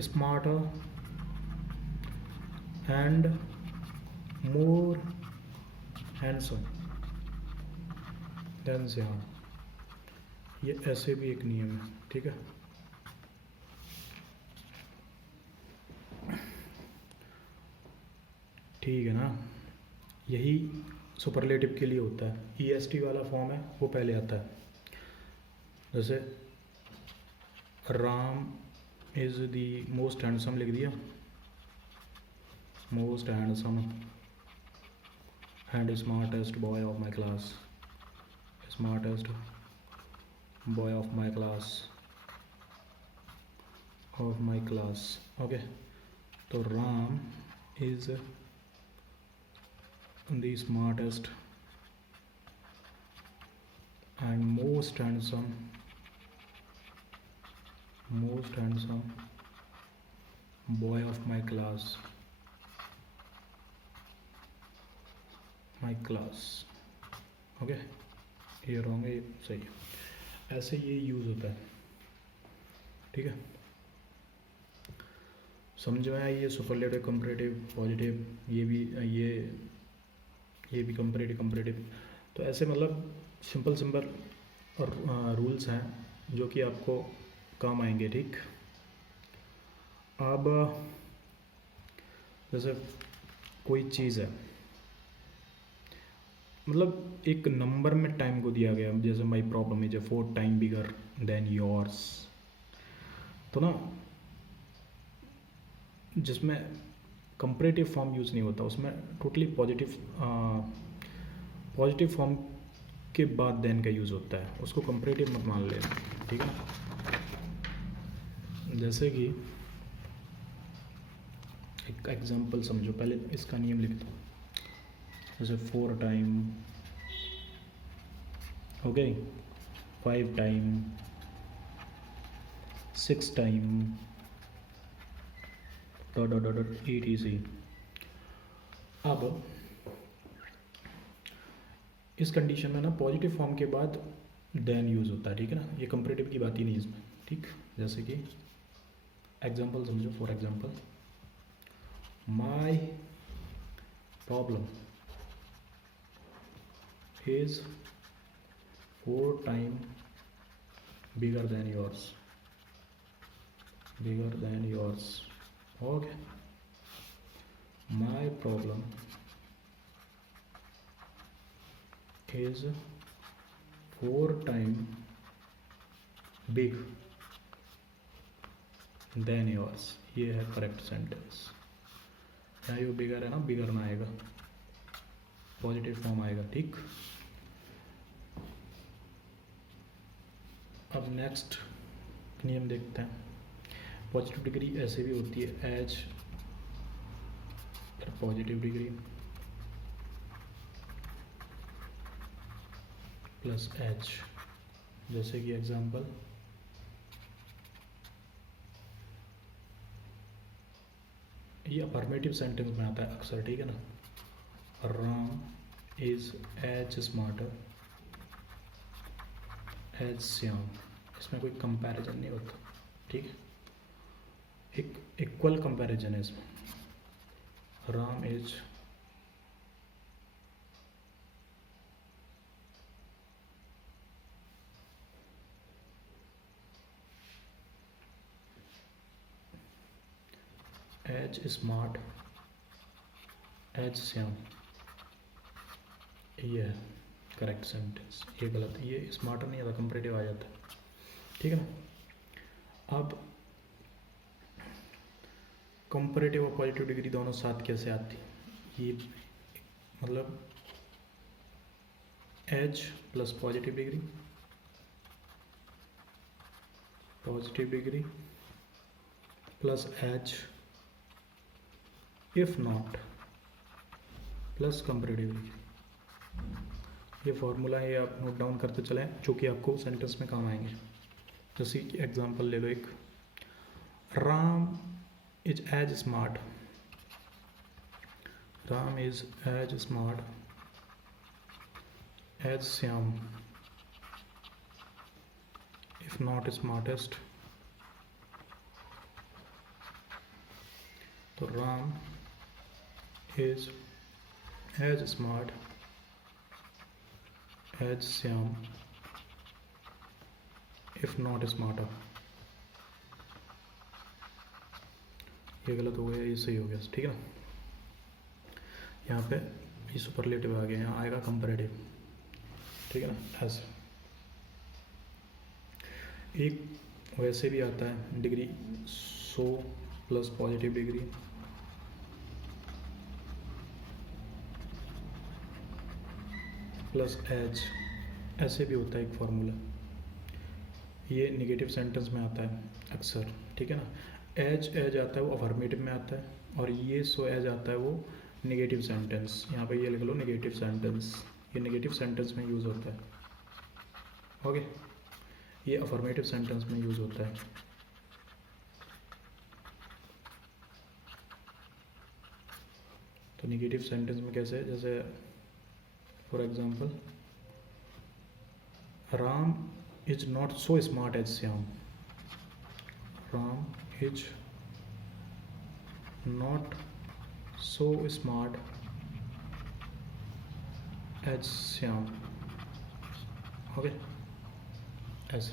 smarter and more handsome than Shyam, ये ऐसे भी एक नियम है, ठीक है। ठीक है ना, यही सुपरलेटिव के लिए होता है। ई एस टी वाला फॉर्म है वो पहले आता है, जैसे Ram is the most handsome लिख दिया, most handsome and smartest boy of my class, smartest boy of my class, okay. तो Ram is the smartest and most handsome boy of my class, okay. ये रॉन्ग है, ये सही है। ऐसे ये यूज़ होता है, ठीक है। समझ में आया? ये सुपरलेटिव, कंपैरेटिव, पॉजिटिव, ये भी कंपैरेटिव। तो ऐसे मतलब सिंपल और रूल्स हैं जो कि आपको काम आएंगे, ठीक। अब जैसे कोई चीज़ है, मतलब एक नंबर में टाइम को दिया गया, जैसे my problem is 4 time bigger than yours. तो ना जिसमें कंपैरेटिव फॉर्म यूज़ नहीं होता, उसमें टोटली पॉजिटिव फॉर्म के बाद देन का यूज़ होता है, उसको कंपैरेटिव मत मान लेना, ठीक है ना। जैसे कि एक एग्जांपल समझो, पहले इसका नियम लिख दो। जैसे 4 time, okay, 5 time, 6 time, etc। अब इस कंडीशन में ना पॉजिटिव फॉर्म के बाद देन यूज़ होता है, ठीक है ना। ये कंपैरेटिव की बात ही नहीं इसमें, ठीक। जैसे कि एग्जांपल समझो, for example my problem is 4 time bigger than yours, okay. My problem is 4 time big than yours, ये है करेक्ट सेंटेंस। यहाँ ये बिगर है ना, बिगर ना आएगा, पॉजिटिव फॉर्म आएगा, ठीक। अब नेक्स्ट नियम देखते हैं। पॉजिटिव डिग्री ऐसे भी होती है, as positive degree plus H. जैसे कि एग्जांपल, ये अफर्मेटिव सेंटेंस में आता है अक्सर, ठीक है ना। Ram is as smarter as Shyam, इसमें कोई कंपैरिजन नहीं होता, ठीक है। एक इक्वल कंपैरिजन है इसमें। Ram is as smart as Shyam, ये है करेक्ट सेंटेंस। ये गलत, ये स्मार्टर नहीं आता, कंपैरेटिव आ जाता है, ठीक है ना। अब कंपैरेटिव और पॉजिटिव डिग्री दोनों साथ कैसे आती, ये मतलब as plus positive degree positive degree plus H, if not plus comparative degree. ये फॉर्मूला है, ये आप नोट डाउन करते चलें जो कि आपको सेंटेंस में काम आएंगे। जैसे कि एग्जांपल ले लो एक, Ram is as smart, Ram is as smart as Shyam, if not smartest. तो Ram is as smart as Shyam, if not smarter. ये गलत हो गया, ये सही हो गया, ठीक है ना। यहाँ पे ये सुपरलेटिव आ गया, यहाँ आएगा कंपैरेटिव, ठीक है ना। ऐसे एक वैसे भी आता है degree 100 plus positive degree, plus H, ऐसे भी होता है एक फॉर्मूला। ये नेगेटिव सेंटेंस में आता है अक्सर, ठीक है ना। एज एज आता है वो अफर्मेटिव में आता है, और ये सो एज आता है वो नेगेटिव सेंटेंस। यहाँ पे ये लिख लो नेगेटिव सेंटेंस, ये नेगेटिव सेंटेंस में यूज़ होता है। ओके, ये अफर्मेटिव सेंटेंस में यूज़ होता है। तो नेगेटिव सेंटेंस में कैसे है, जैसे for example, Ram is not so smart as Shyam, Ram is not so smart as Shyam. Okay, ऐसे।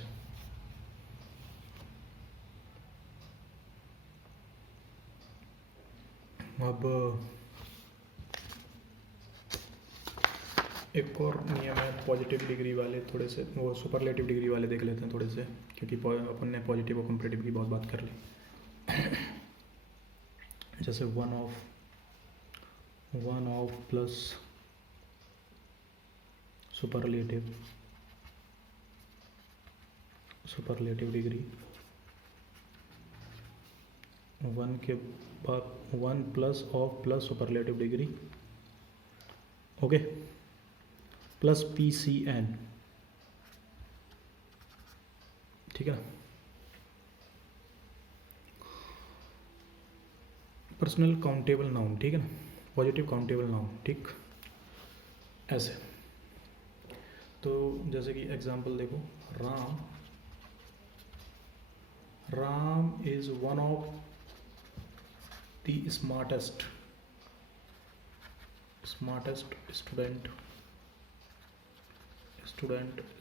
अब एक और नियम है पॉजिटिव डिग्री वाले, थोड़े से वो सुपरलेटिव डिग्री वाले देख लेते हैं थोड़े से, क्योंकि अपन ने पॉजिटिव और कंपैरेटिव की बहुत बात कर ली। जैसे one of plus superlative degree, one के बाद one plus of plus superlative degree, okay, plus PCN, ठीक है। पर्सनल काउंटेबल नाउन, ठीक है ना, पॉजिटिव काउंटेबल नाउन, ठीक। ऐसे तो जैसे कि एग्जांपल देखो, Ram is one of the smartest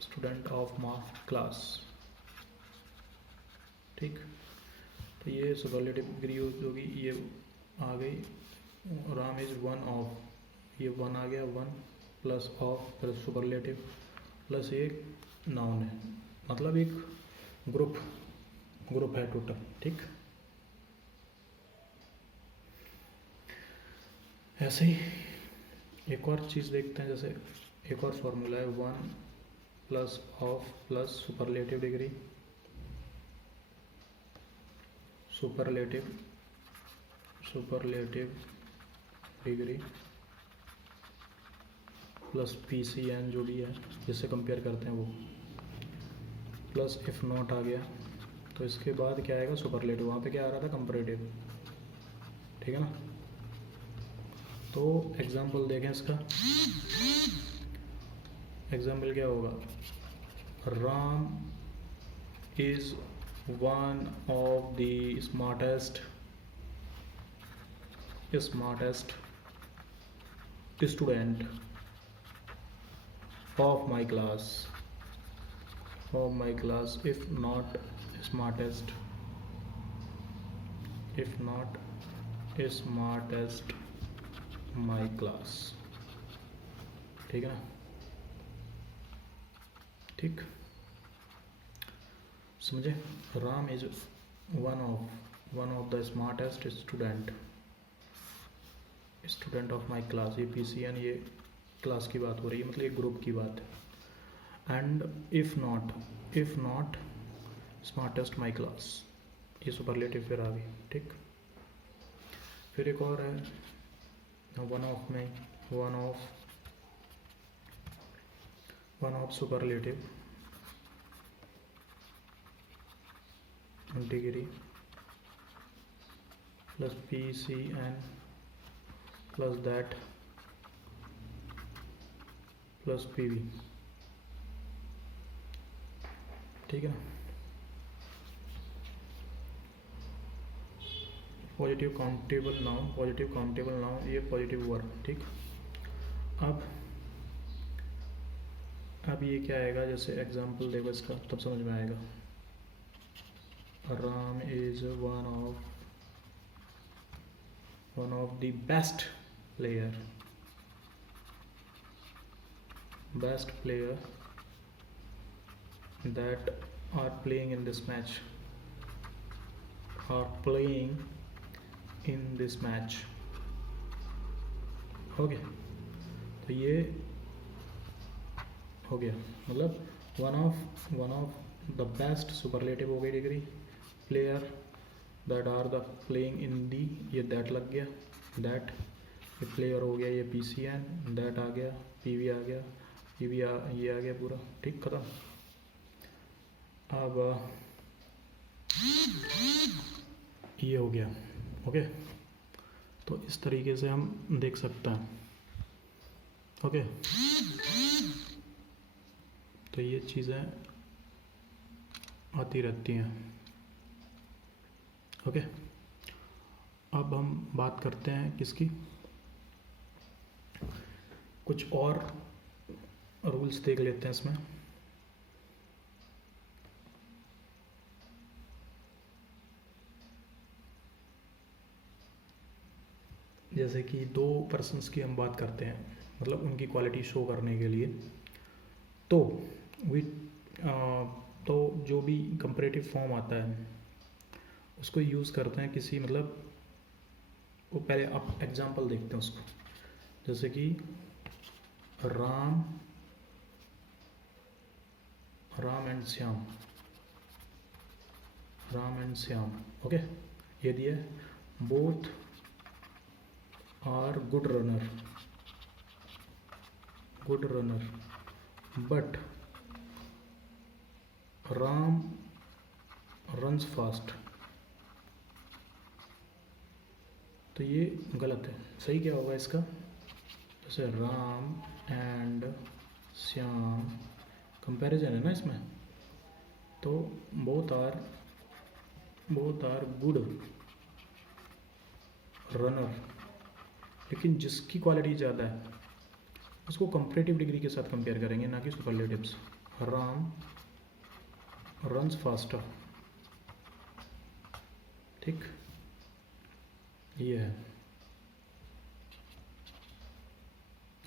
student of my class, ठीक। तो ये सुपरलेटिव डिग्री होगी, ये आ गई, राम इज वन ऑफ, ये वन आ गया, one plus of plus superlative plus एक नाउन है, मतलब एक ग्रुप है टोटल, ठीक। ऐसे ही एक और चीज़ देखते हैं, जैसे एक और फॉर्मूला है, one plus of plus superlative degree, superlative degree plus PCN जो भी है जिससे कंपेयर करते हैं वो, प्लस इफ नॉट आ गया, तो इसके बाद क्या आएगा, सुपरलेटिव। वहाँ पे क्या आ रहा था, कंपैरेटिव, ठीक है ना। तो एग्जाम्पल देखें इसका, एग्जाम्पल क्या होगा, Ram is one of the smartest student of my class, if not smartest my class, ठीक है ना, ठीक, समझे। Ram is one of the smartest student of my class, ये PCN, ये क्लास की बात हो रही है, मतलब ये ग्रुप की बात है। And if not smartest my class, ये सुपरलेटिव फिर आ गई, ठीक। फिर एक और है वन ऑफ में, one of superlative degree plus PCN plus that plus PV, ठीक है ना। पॉजिटिव काउंटेबल नाउन, ये पॉजिटिव वर्ब, ठीक। अब ये क्या आएगा, जैसे एग्जांपल देखो इसका तब समझ में आएगा। Ram is one of the best player that are playing in this match, okay. तो ये हो गया, मतलब one of the best superlative हो गई degree, player that are the playing in the, ये दैट लग गया, दैट ये प्लेयर हो गया, ये PCN, दैट आ गया, PV आ गया, ये आ गया पूरा, ठीक, खत्म। अब ये हो गया, ओके। तो इस तरीके से हम देख सकते हैं, ओके। तो ये चीज़ें आती रहती हैं, ओके। अब हम बात करते हैं किसकी, कुछ और रूल्स देख लेते हैं इसमें। जैसे कि दो पर्सन्स की हम बात करते हैं, मतलब उनकी क्वालिटी शो करने के लिए, तो जो भी कंपैरेटिव फॉर्म आता है उसको यूज़ करते हैं किसी, मतलब वो पहले आप एग्जांपल देखते हैं उसको, जैसे कि राम एंड श्याम, ओके। ये दिया both are good runner but Ram runs fast, तो ये गलत है। सही क्या होगा इसका, जैसे राम एंड श्याम कंपैरिजन है ना इसमें, तो बोथ आर गुड रनर, लेकिन जिसकी क्वालिटी ज़्यादा है उसको कंपैरेटिव डिग्री के साथ कंपेयर करेंगे, ना कि सुपरलेटिव्स। राम रन्स फास्टर, ठीक, ये है,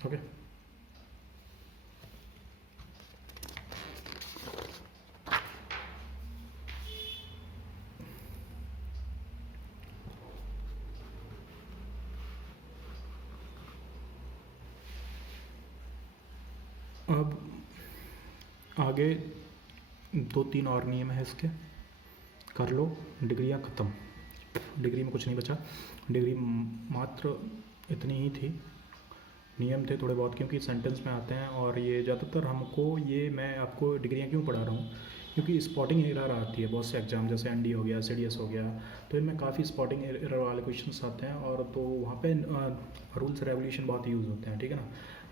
ओके। अब आगे 2-3 और नियम है इसके, कर लो, डिग्रियां ख़त्म, डिग्री में कुछ नहीं बचा, डिग्री मात्र इतनी ही थी। नियम थे थोड़े बहुत, क्योंकि सेंटेंस में आते हैं, और ये ज़्यादातर हमको, ये मैं आपको डिग्रियां क्यों पढ़ा रहा हूँ, क्योंकि स्पॉटिंग एरर आती है बहुत से एग्जाम, जैसे ND हो गया, CDS हो गया, तो इनमें काफ़ी स्पॉटिंग एरर वाले क्वेश्चंस आते हैं, और तो वहाँ पे रूल्स रेवोल्यूशन बहुत यूज़ होते हैं, ठीक है ना।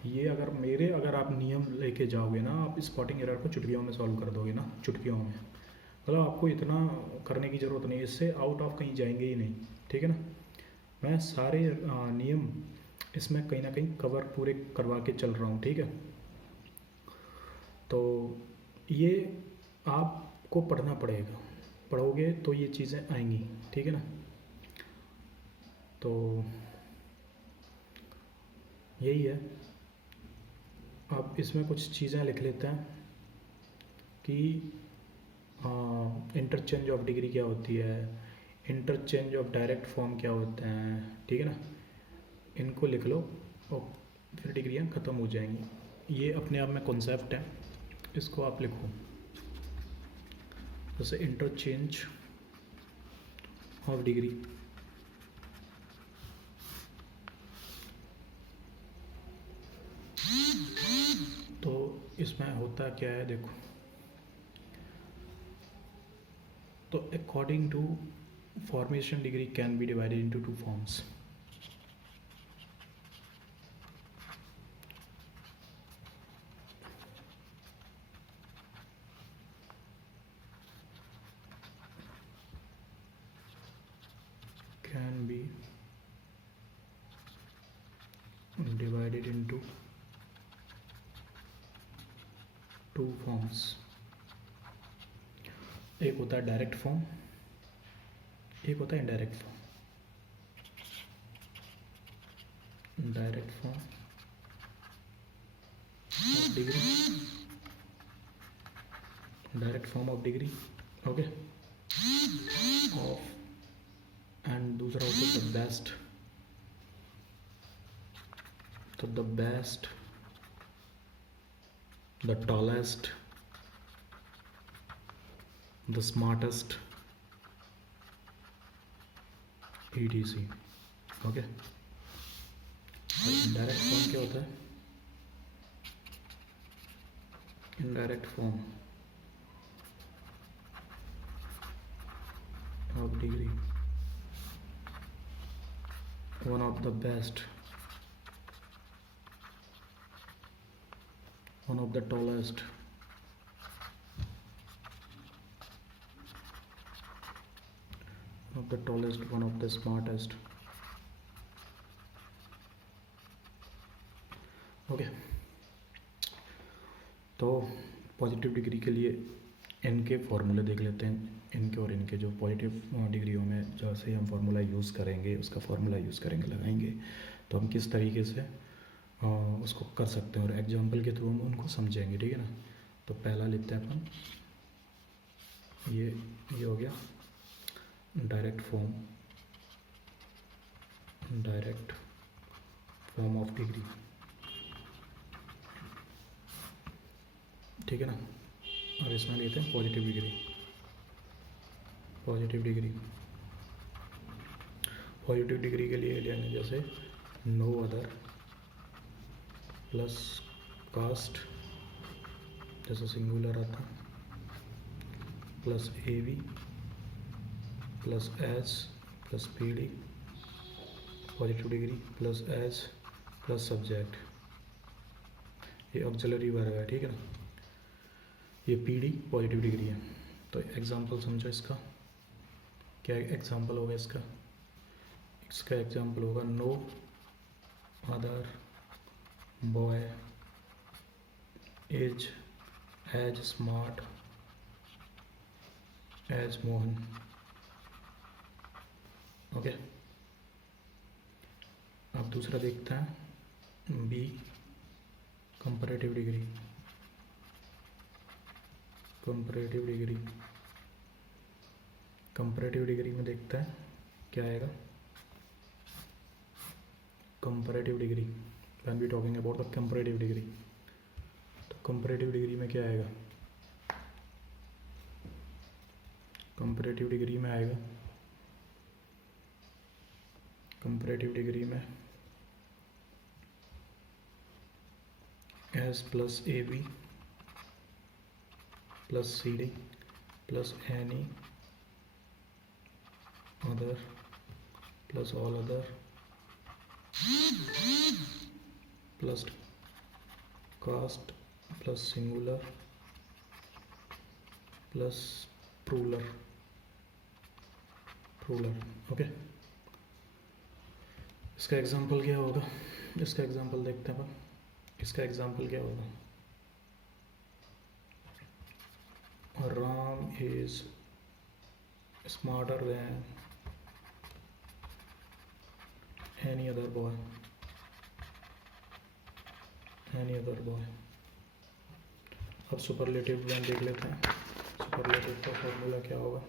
ये अगर आप नियम लेके जाओगे ना, आप स्पॉटिंग एरर को चुटकियों में सॉल्व कर दोगे ना, चुटकियों में, मतलब आपको इतना करने की ज़रूरत नहीं, इससे आउट ऑफ कहीं जाएंगे ही नहीं, ठीक है ना। मैं सारे नियम इसमें कहीं ना कहीं कवर पूरे करवा के चल रहा हूँ, ठीक है। तो ये आपको पढ़ना पड़ेगा, पढ़ोगे तो ये चीज़ें आएंगी, ठीक है ना। तो यही है। अब इसमें कुछ चीज़ें लिख लेते हैं कि इंटरचेंज ऑफ डिग्री क्या होती है, इंटरचेंज ऑफ डायरेक्ट फॉर्म क्या होते हैं, ठीक है ना। इनको लिख लो और फिर डिग्रियाँ ख़त्म हो जाएंगी। ये अपने आप में कॉन्सेप्ट है, इसको आप लिखो। जैसे इंटरचेंज ऑफ डिग्री, तो इसमें होता क्या है देखो, तो according to formation degree can be divided into two forms. Can be divided into two forms. एक होता है डायरेक्ट फॉर्म, एक होता है indirect form. Direct form of degree, direct form of degree, okay, of, and दूसरा होता है the best. तो the best, the tallest, the smartest, etc. Okay. Indirect form क्या होता है? Indirect form of degree, one of the best, one of the tallest, one of the tallest, one of the smartest. Okay. तो positive degree के लिए इनके फॉर्मूले देख लेते हैं. इनके और इनके जो पॉजिटिव डिग्रियों में जैसे हम फार्मूला यूज़ करेंगे, उसका फार्मूला यूज़ करेंगे, लगाएंगे, तो हम किस तरीके से उसको कर सकते हैं और एग्जांपल के थ्रू हम उनको समझेंगे. ठीक है ना. तो पहला लेते हैं अपन, ये हो गया direct form, direct form of degree. ठीक है ना. अब इसमें लेते हैं positive degree. Positive degree, positive degree के लिए लेंगे जैसे नो अदर प्लस कास्ट, जैसे सिंगुलर आता, plus AV plus H plus PD, positive degree plus H plus subject. ये ऑक्सिलरी वर्ब है. ठीक है ना. ये पीडी पॉजिटिव डिग्री है. तो एग्जांपल समझो इसका. क्या एग्जांपल होगा इसका? इसका एग्जांपल होगा no other boy is as smart as Mohan. Okay. अब दूसरा देखते हैं B, comparative degree. Comparative degree, comparative degree में देखते हैं क्या आएगा. Comparative degree, when we talking about the comparative degree, तो कंपैरेटिव डिग्री में क्या आएगा? कंपैरेटिव डिग्री में आएगा, कंपैरेटिव डिग्री में S plus A B plus C D plus any other plus all other plus cast plus singular plus प्रूलर. Okay. इसका example क्या होगा? इसका एग्जांपल देखते हैं अपन. इसका एग्जांपल क्या होगा? Ram is smarter then any other boy. अब सुपरलेटिव में देख लेते हैं. सुपरलेटिव का फॉर्मूला क्या होगा?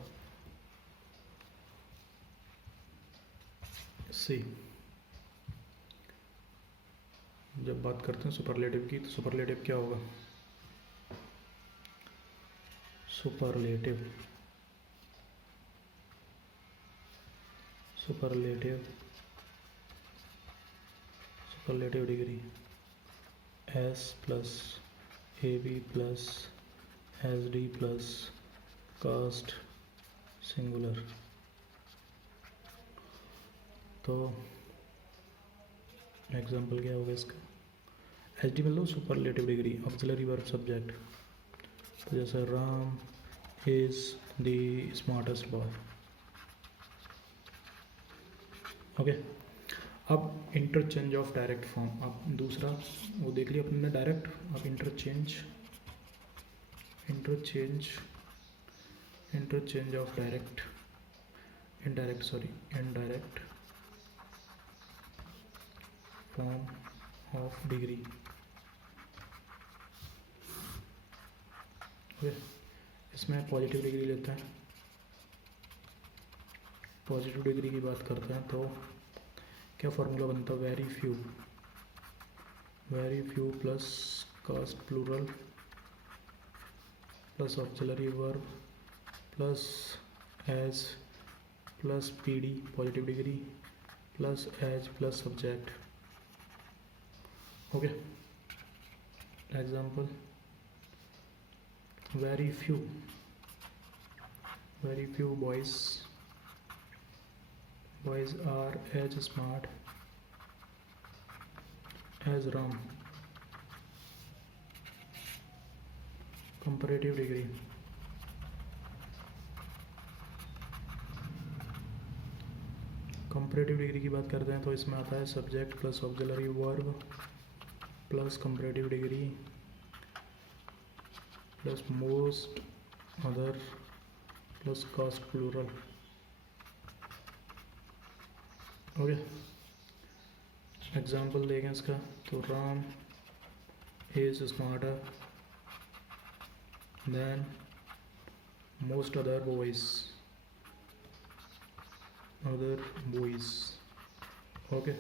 सी. जब बात करते हैं सुपरलेटिव की, तो सुपरलेटिव क्या होगा? Superlative superlative degree S plus A B plus S D plus cast singular. तो एग्जाम्पल क्या होगा इसका, एच डी मतलब superlative degree, auxiliary verb subject. तो जैसे Ram is the smartest boy. Okay, अब इंटरचेंज ऑफ डायरेक्ट फॉर्म, अब दूसरा वो देख लिया अपने डायरेक्ट, अब interchange of direct indirect form of degree. Okay, इसमें पॉजिटिव डिग्री लेते हैं। पॉजिटिव डिग्री की बात करते हैं तो क्या फॉर्मूला बनता है, very few plus cast plural plus auxiliary verb plus as plus PD positive degree plus as plus subject. Okay, example very few boys are as smart as Ram। Comparative degree, की बात करते हैं तो इसमें आता है subject plus auxiliary verb plus comparative degree plus most other plus cast plural. Okay, example देखें इसका तो Ram is smarter than most other boys. Okay,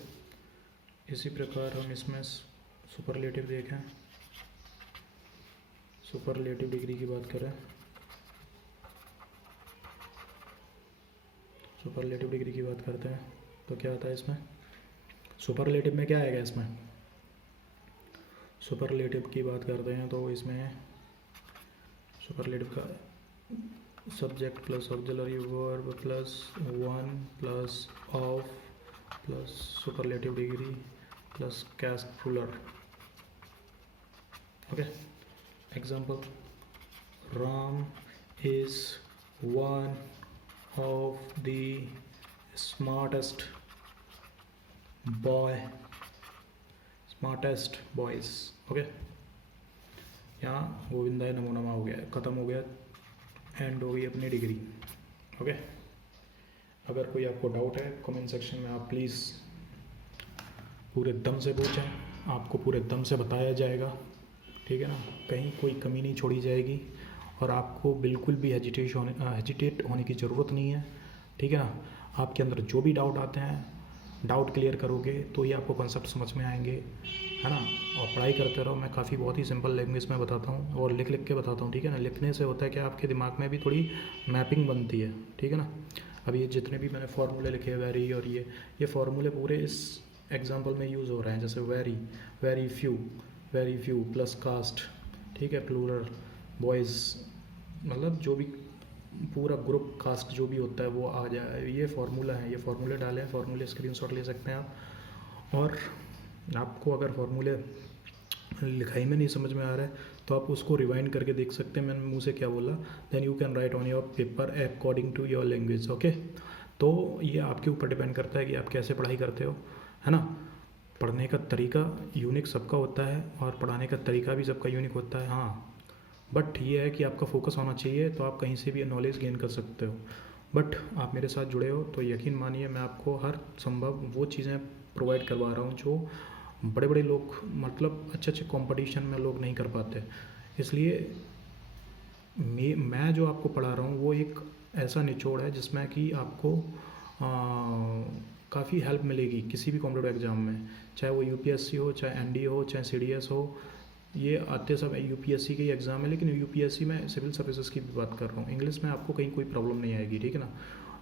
इसी प्रकार हम इसमें सुपरलेटिव देखें, सुपरलेटिव डिग्री की बात करें, सुपरलेटिव डिग्री की बात करते हैं तो क्या आता है इसमें, सुपरलेटिव में क्या आएगा, इसमें सुपरलेटिव की बात करते हैं तो इसमें सुपरलेटिव का subject plus auxiliary verb plus one plus of plus superlative degree plus cast plural. Okay, example Ram is one of the smartest boys. Okay, यहाँ गोविंदाय नमो नमः हो गया, ख़त्म हो गया, एंड हो गई अपनी डिग्री। ओके, अगर कोई आपको डाउट है कमेंट सेक्शन में आप प्लीज़ पूरे दम से पूछें, आपको पूरे दम से बताया जाएगा, ठीक है ना, कहीं कोई कमी नहीं छोड़ी जाएगी और आपको बिल्कुल भी हेजिटेट होने की ज़रूरत नहीं है, ठीक है ना। आपके अंदर जो भी डाउट आते हैं, डाउट क्लियर करोगे तो ही आपको कॉन्सेप्ट समझ में आएंगे, है ना। और पढ़ाई करते रहो, मैं काफ़ी बहुत ही सिंपल लैंग्वेज में बताता हूँ और लिख के बताता हूँ, ठीक है ना। लिखने से होता है कि आपके दिमाग में भी थोड़ी मैपिंग बनती है, ठीक है ना। अब ये जितने भी मैंने फार्मूले लिखे वेरी और ये फार्मूले पूरे इस एग्जाम्पल में यूज़ हो रहे हैं, जैसे वेरी फ्यू प्लस कास्ट, ठीक है, प्लूरल बॉयज़, मतलब जो भी पूरा ग्रुप कास्ट जो भी होता है वो आ जाए, ये फार्मूला है, ये फार्मूले डाले हैं, फार्मूले स्क्रीनशॉट ले सकते हैं आप। और आपको अगर फार्मूले लिखाई में नहीं समझ में आ रहा है तो आप उसको रिवाइंड करके देख सकते हैं, मैंने मुंह से क्या बोला, then you can write on your paper according to your language. Okay, तो ये आपके ऊपर डिपेंड करता है कि आप कैसे पढ़ाई करते हो, है ना। पढ़ने का तरीका यूनिक सबका होता है और पढ़ाने का तरीका भी सबका यूनिक होता है, हाँ, बट ये है कि आपका फोकस होना चाहिए तो आप कहीं से भी नॉलेज गेन कर सकते हो। बट आप मेरे साथ जुड़े हो तो यकीन मानिए मैं आपको हर संभव वो चीज़ें प्रोवाइड करवा रहा हूँ जो बड़े बड़े लोग, मतलब अच्छे कंपटीशन में लोग नहीं कर पाते। इसलिए मैं जो आपको पढ़ा रहा हूँ वो एक ऐसा निचोड़ है जिसमें कि आपको काफ़ी हेल्प मिलेगी किसी भी कॉम्पिटिटिव एग्ज़ाम में, चाहे वो यूपीएससी हो, चाहे एनडीए हो, चाहे सीडीएस हो। ये आते सब यूपीएससी के ही एग्ज़ाम है, लेकिन यूपीएससी में सिविल सर्विसेज की भी बात कर रहा हूँ। इंग्लिश में आपको कहीं कोई प्रॉब्लम नहीं आएगी, ठीक है ना।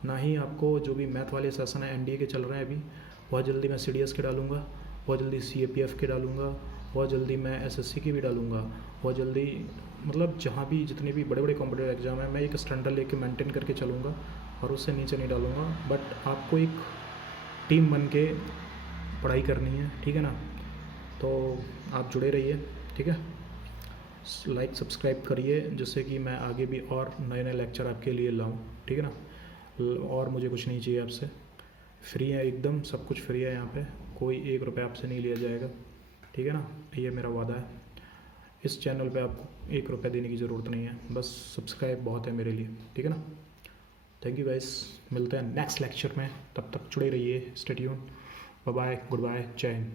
ना ही आपको जो भी मैथ वाले सेशन है एनडीए के चल रहे हैं अभी, बहुत जल्दी मैं सीडीएस के डालूंगा, बहुत जल्दी सीएपीएफ के डालूंगा, बहुत जल्दी मैं एसएससी की भी डालूंगा, बहुत जल्दी मतलब जहाँ भी जितने भी बड़े बड़े कॉम्पिटेटिव एग्जाम है मैं एक स्टैंडर्ड लेके मेंटेन करके चलूँगा और उससे नीचे नहीं डालूँगा। बट आपको एक टीम बन के पढ़ाई करनी है, ठीक है ना। तो आप जुड़े रहिए, ठीक है, लाइक सब्सक्राइब करिए जिससे कि मैं आगे भी और नए नए लेक्चर आपके लिए लाऊं, ठीक है ना। और मुझे कुछ नहीं चाहिए आपसे, फ्री है एकदम, सब कुछ फ्री है यहाँ पे, कोई 1 रुपये आपसे नहीं लिया जाएगा, ठीक है ना, ये मेरा वादा है। इस चैनल पे आपको 1 रुपये देने की ज़रूरत नहीं है, बस सब्सक्राइब बहुत है मेरे लिए, ठीक है ना। थैंक यू गाइस, मिलते हैं नेक्स्ट लेक्चर में, तब तक जुड़े रहिए, stay tune, bye bye, good bye, जय हिंद।